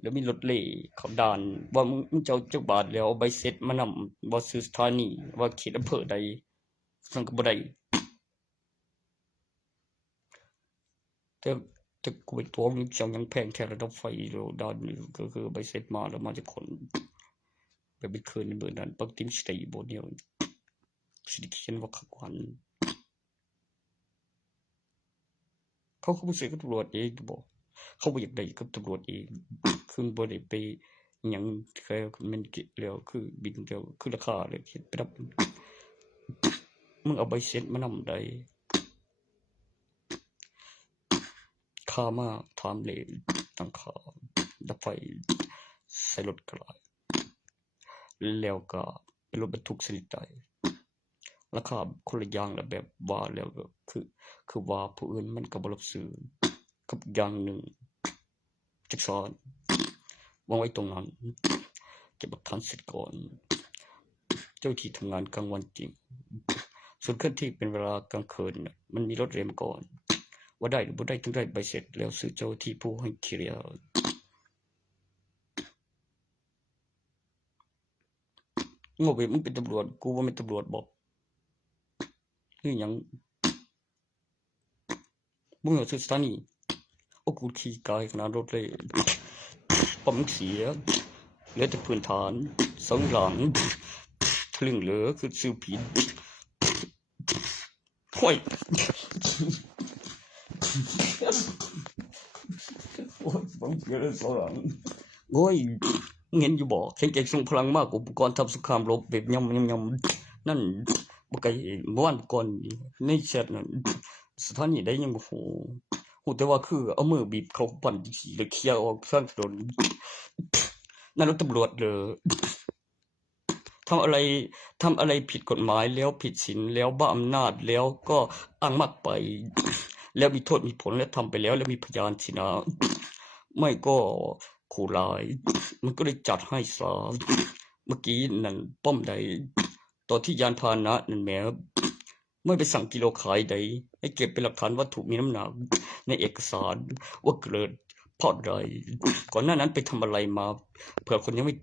แล้วมีรถเล่เขาด่านว่ามึงจะเอาจักบาทแล้วเอาใบเสร็จมานำบ่ซื้อสถานีว่าเขตอำเภอใดมันก็บ่ได้แต่กูไปทวงเจ้ายังแพงแค่ระดับไฟแล้วด่านนี้ก็คือใบเสร็จมาแล้วมาจากคนไปเป็นคืนในมื้อนั้นปกติมันสิได้บ่เดียวสิได้เขียนว่าคักวันเขาก็บ่ซื้อกับตำรวจเองบ่เขาบ่อยากได้กับตำรวจเองคือบ่ได้ไปหยังเขามันแล้วคือบินแล้วคือราคาเลยคิดไปรับมึงเอาใบเสร็จมานำได้ค่ามาถามเลยตั้งค่าดับไฟใส่รถก็ได้แล้วก็เป็นรถบรรทุกชนิดใด ราคาคนละอย่างละแบบว่าแล้วก็คือว่าผู้อื่นมันก็บ่รับซื้อกับอีกอย่างหนึ่งจักซ่อนวางไว้ตรงนั้นเก็บหลักฐานเสร็จก่อนเจ้าที่ทำงานกลางวันจริงส่วนเคลื่อนที่เป็นเวลากลางคืนน่ะมันมีรถเร็วมาก่อนว่าได้หรือบ่ได้ต้องได้ใบเสร็จแล้วซื้อเจ้าที่ผู้ให้เคลียร์โง่เว้ยมึงเป็นตำรวจกูบ่แม่นตำรวจบ่คือหยังมึงเอาซื้อสถานีโอ้กูขี่ไกลขนาดรถเลยปั๊มเสียเหลือแต่พื้นฐานสองหลังทะลึ่งเหลือคือซื้อผิดห้วยโอ้ยปั๊มเสียเลยสองหลังโอ้ยมึงเห็นอยู่บ่แข็งแกร่งทรงพลังมากกว่าอุปกรณ์ทำสงครามรบแบบยำนั่นบ่ไกลเมื่อวานก่อนในแชตนั่นสถานีใดยังบ่ฮู้แต่ว่าคือเอามือบีบเข้าปั่นจังซี่แล้วเคลียร์ออกข้างถนนนั่นรถตำรวจเหรอทำอะไรผิดกฎหมายแล้วผิดศีลแล้วบ้าอำนาจแล้วก็อ้างมากไปแล้วมีโทษมีผลและทำไปแล้วมีพยานสินะไม่ก็ขู่ร้ายมันก็เลยจัดให้ซะเมื่อกี้นั่นป้อมใดตอนที่ยานพาหนะนั่นแหมไม่ไปสั่งกิโลขายใดให้เก็บเป็นหลักฐานวัตถุมีน้ำหนักในเอกสารว่าเกิดเพราะใดก่อนหน้านั้นไปทำอะไรมาเผื่อคนยังไม่ตาย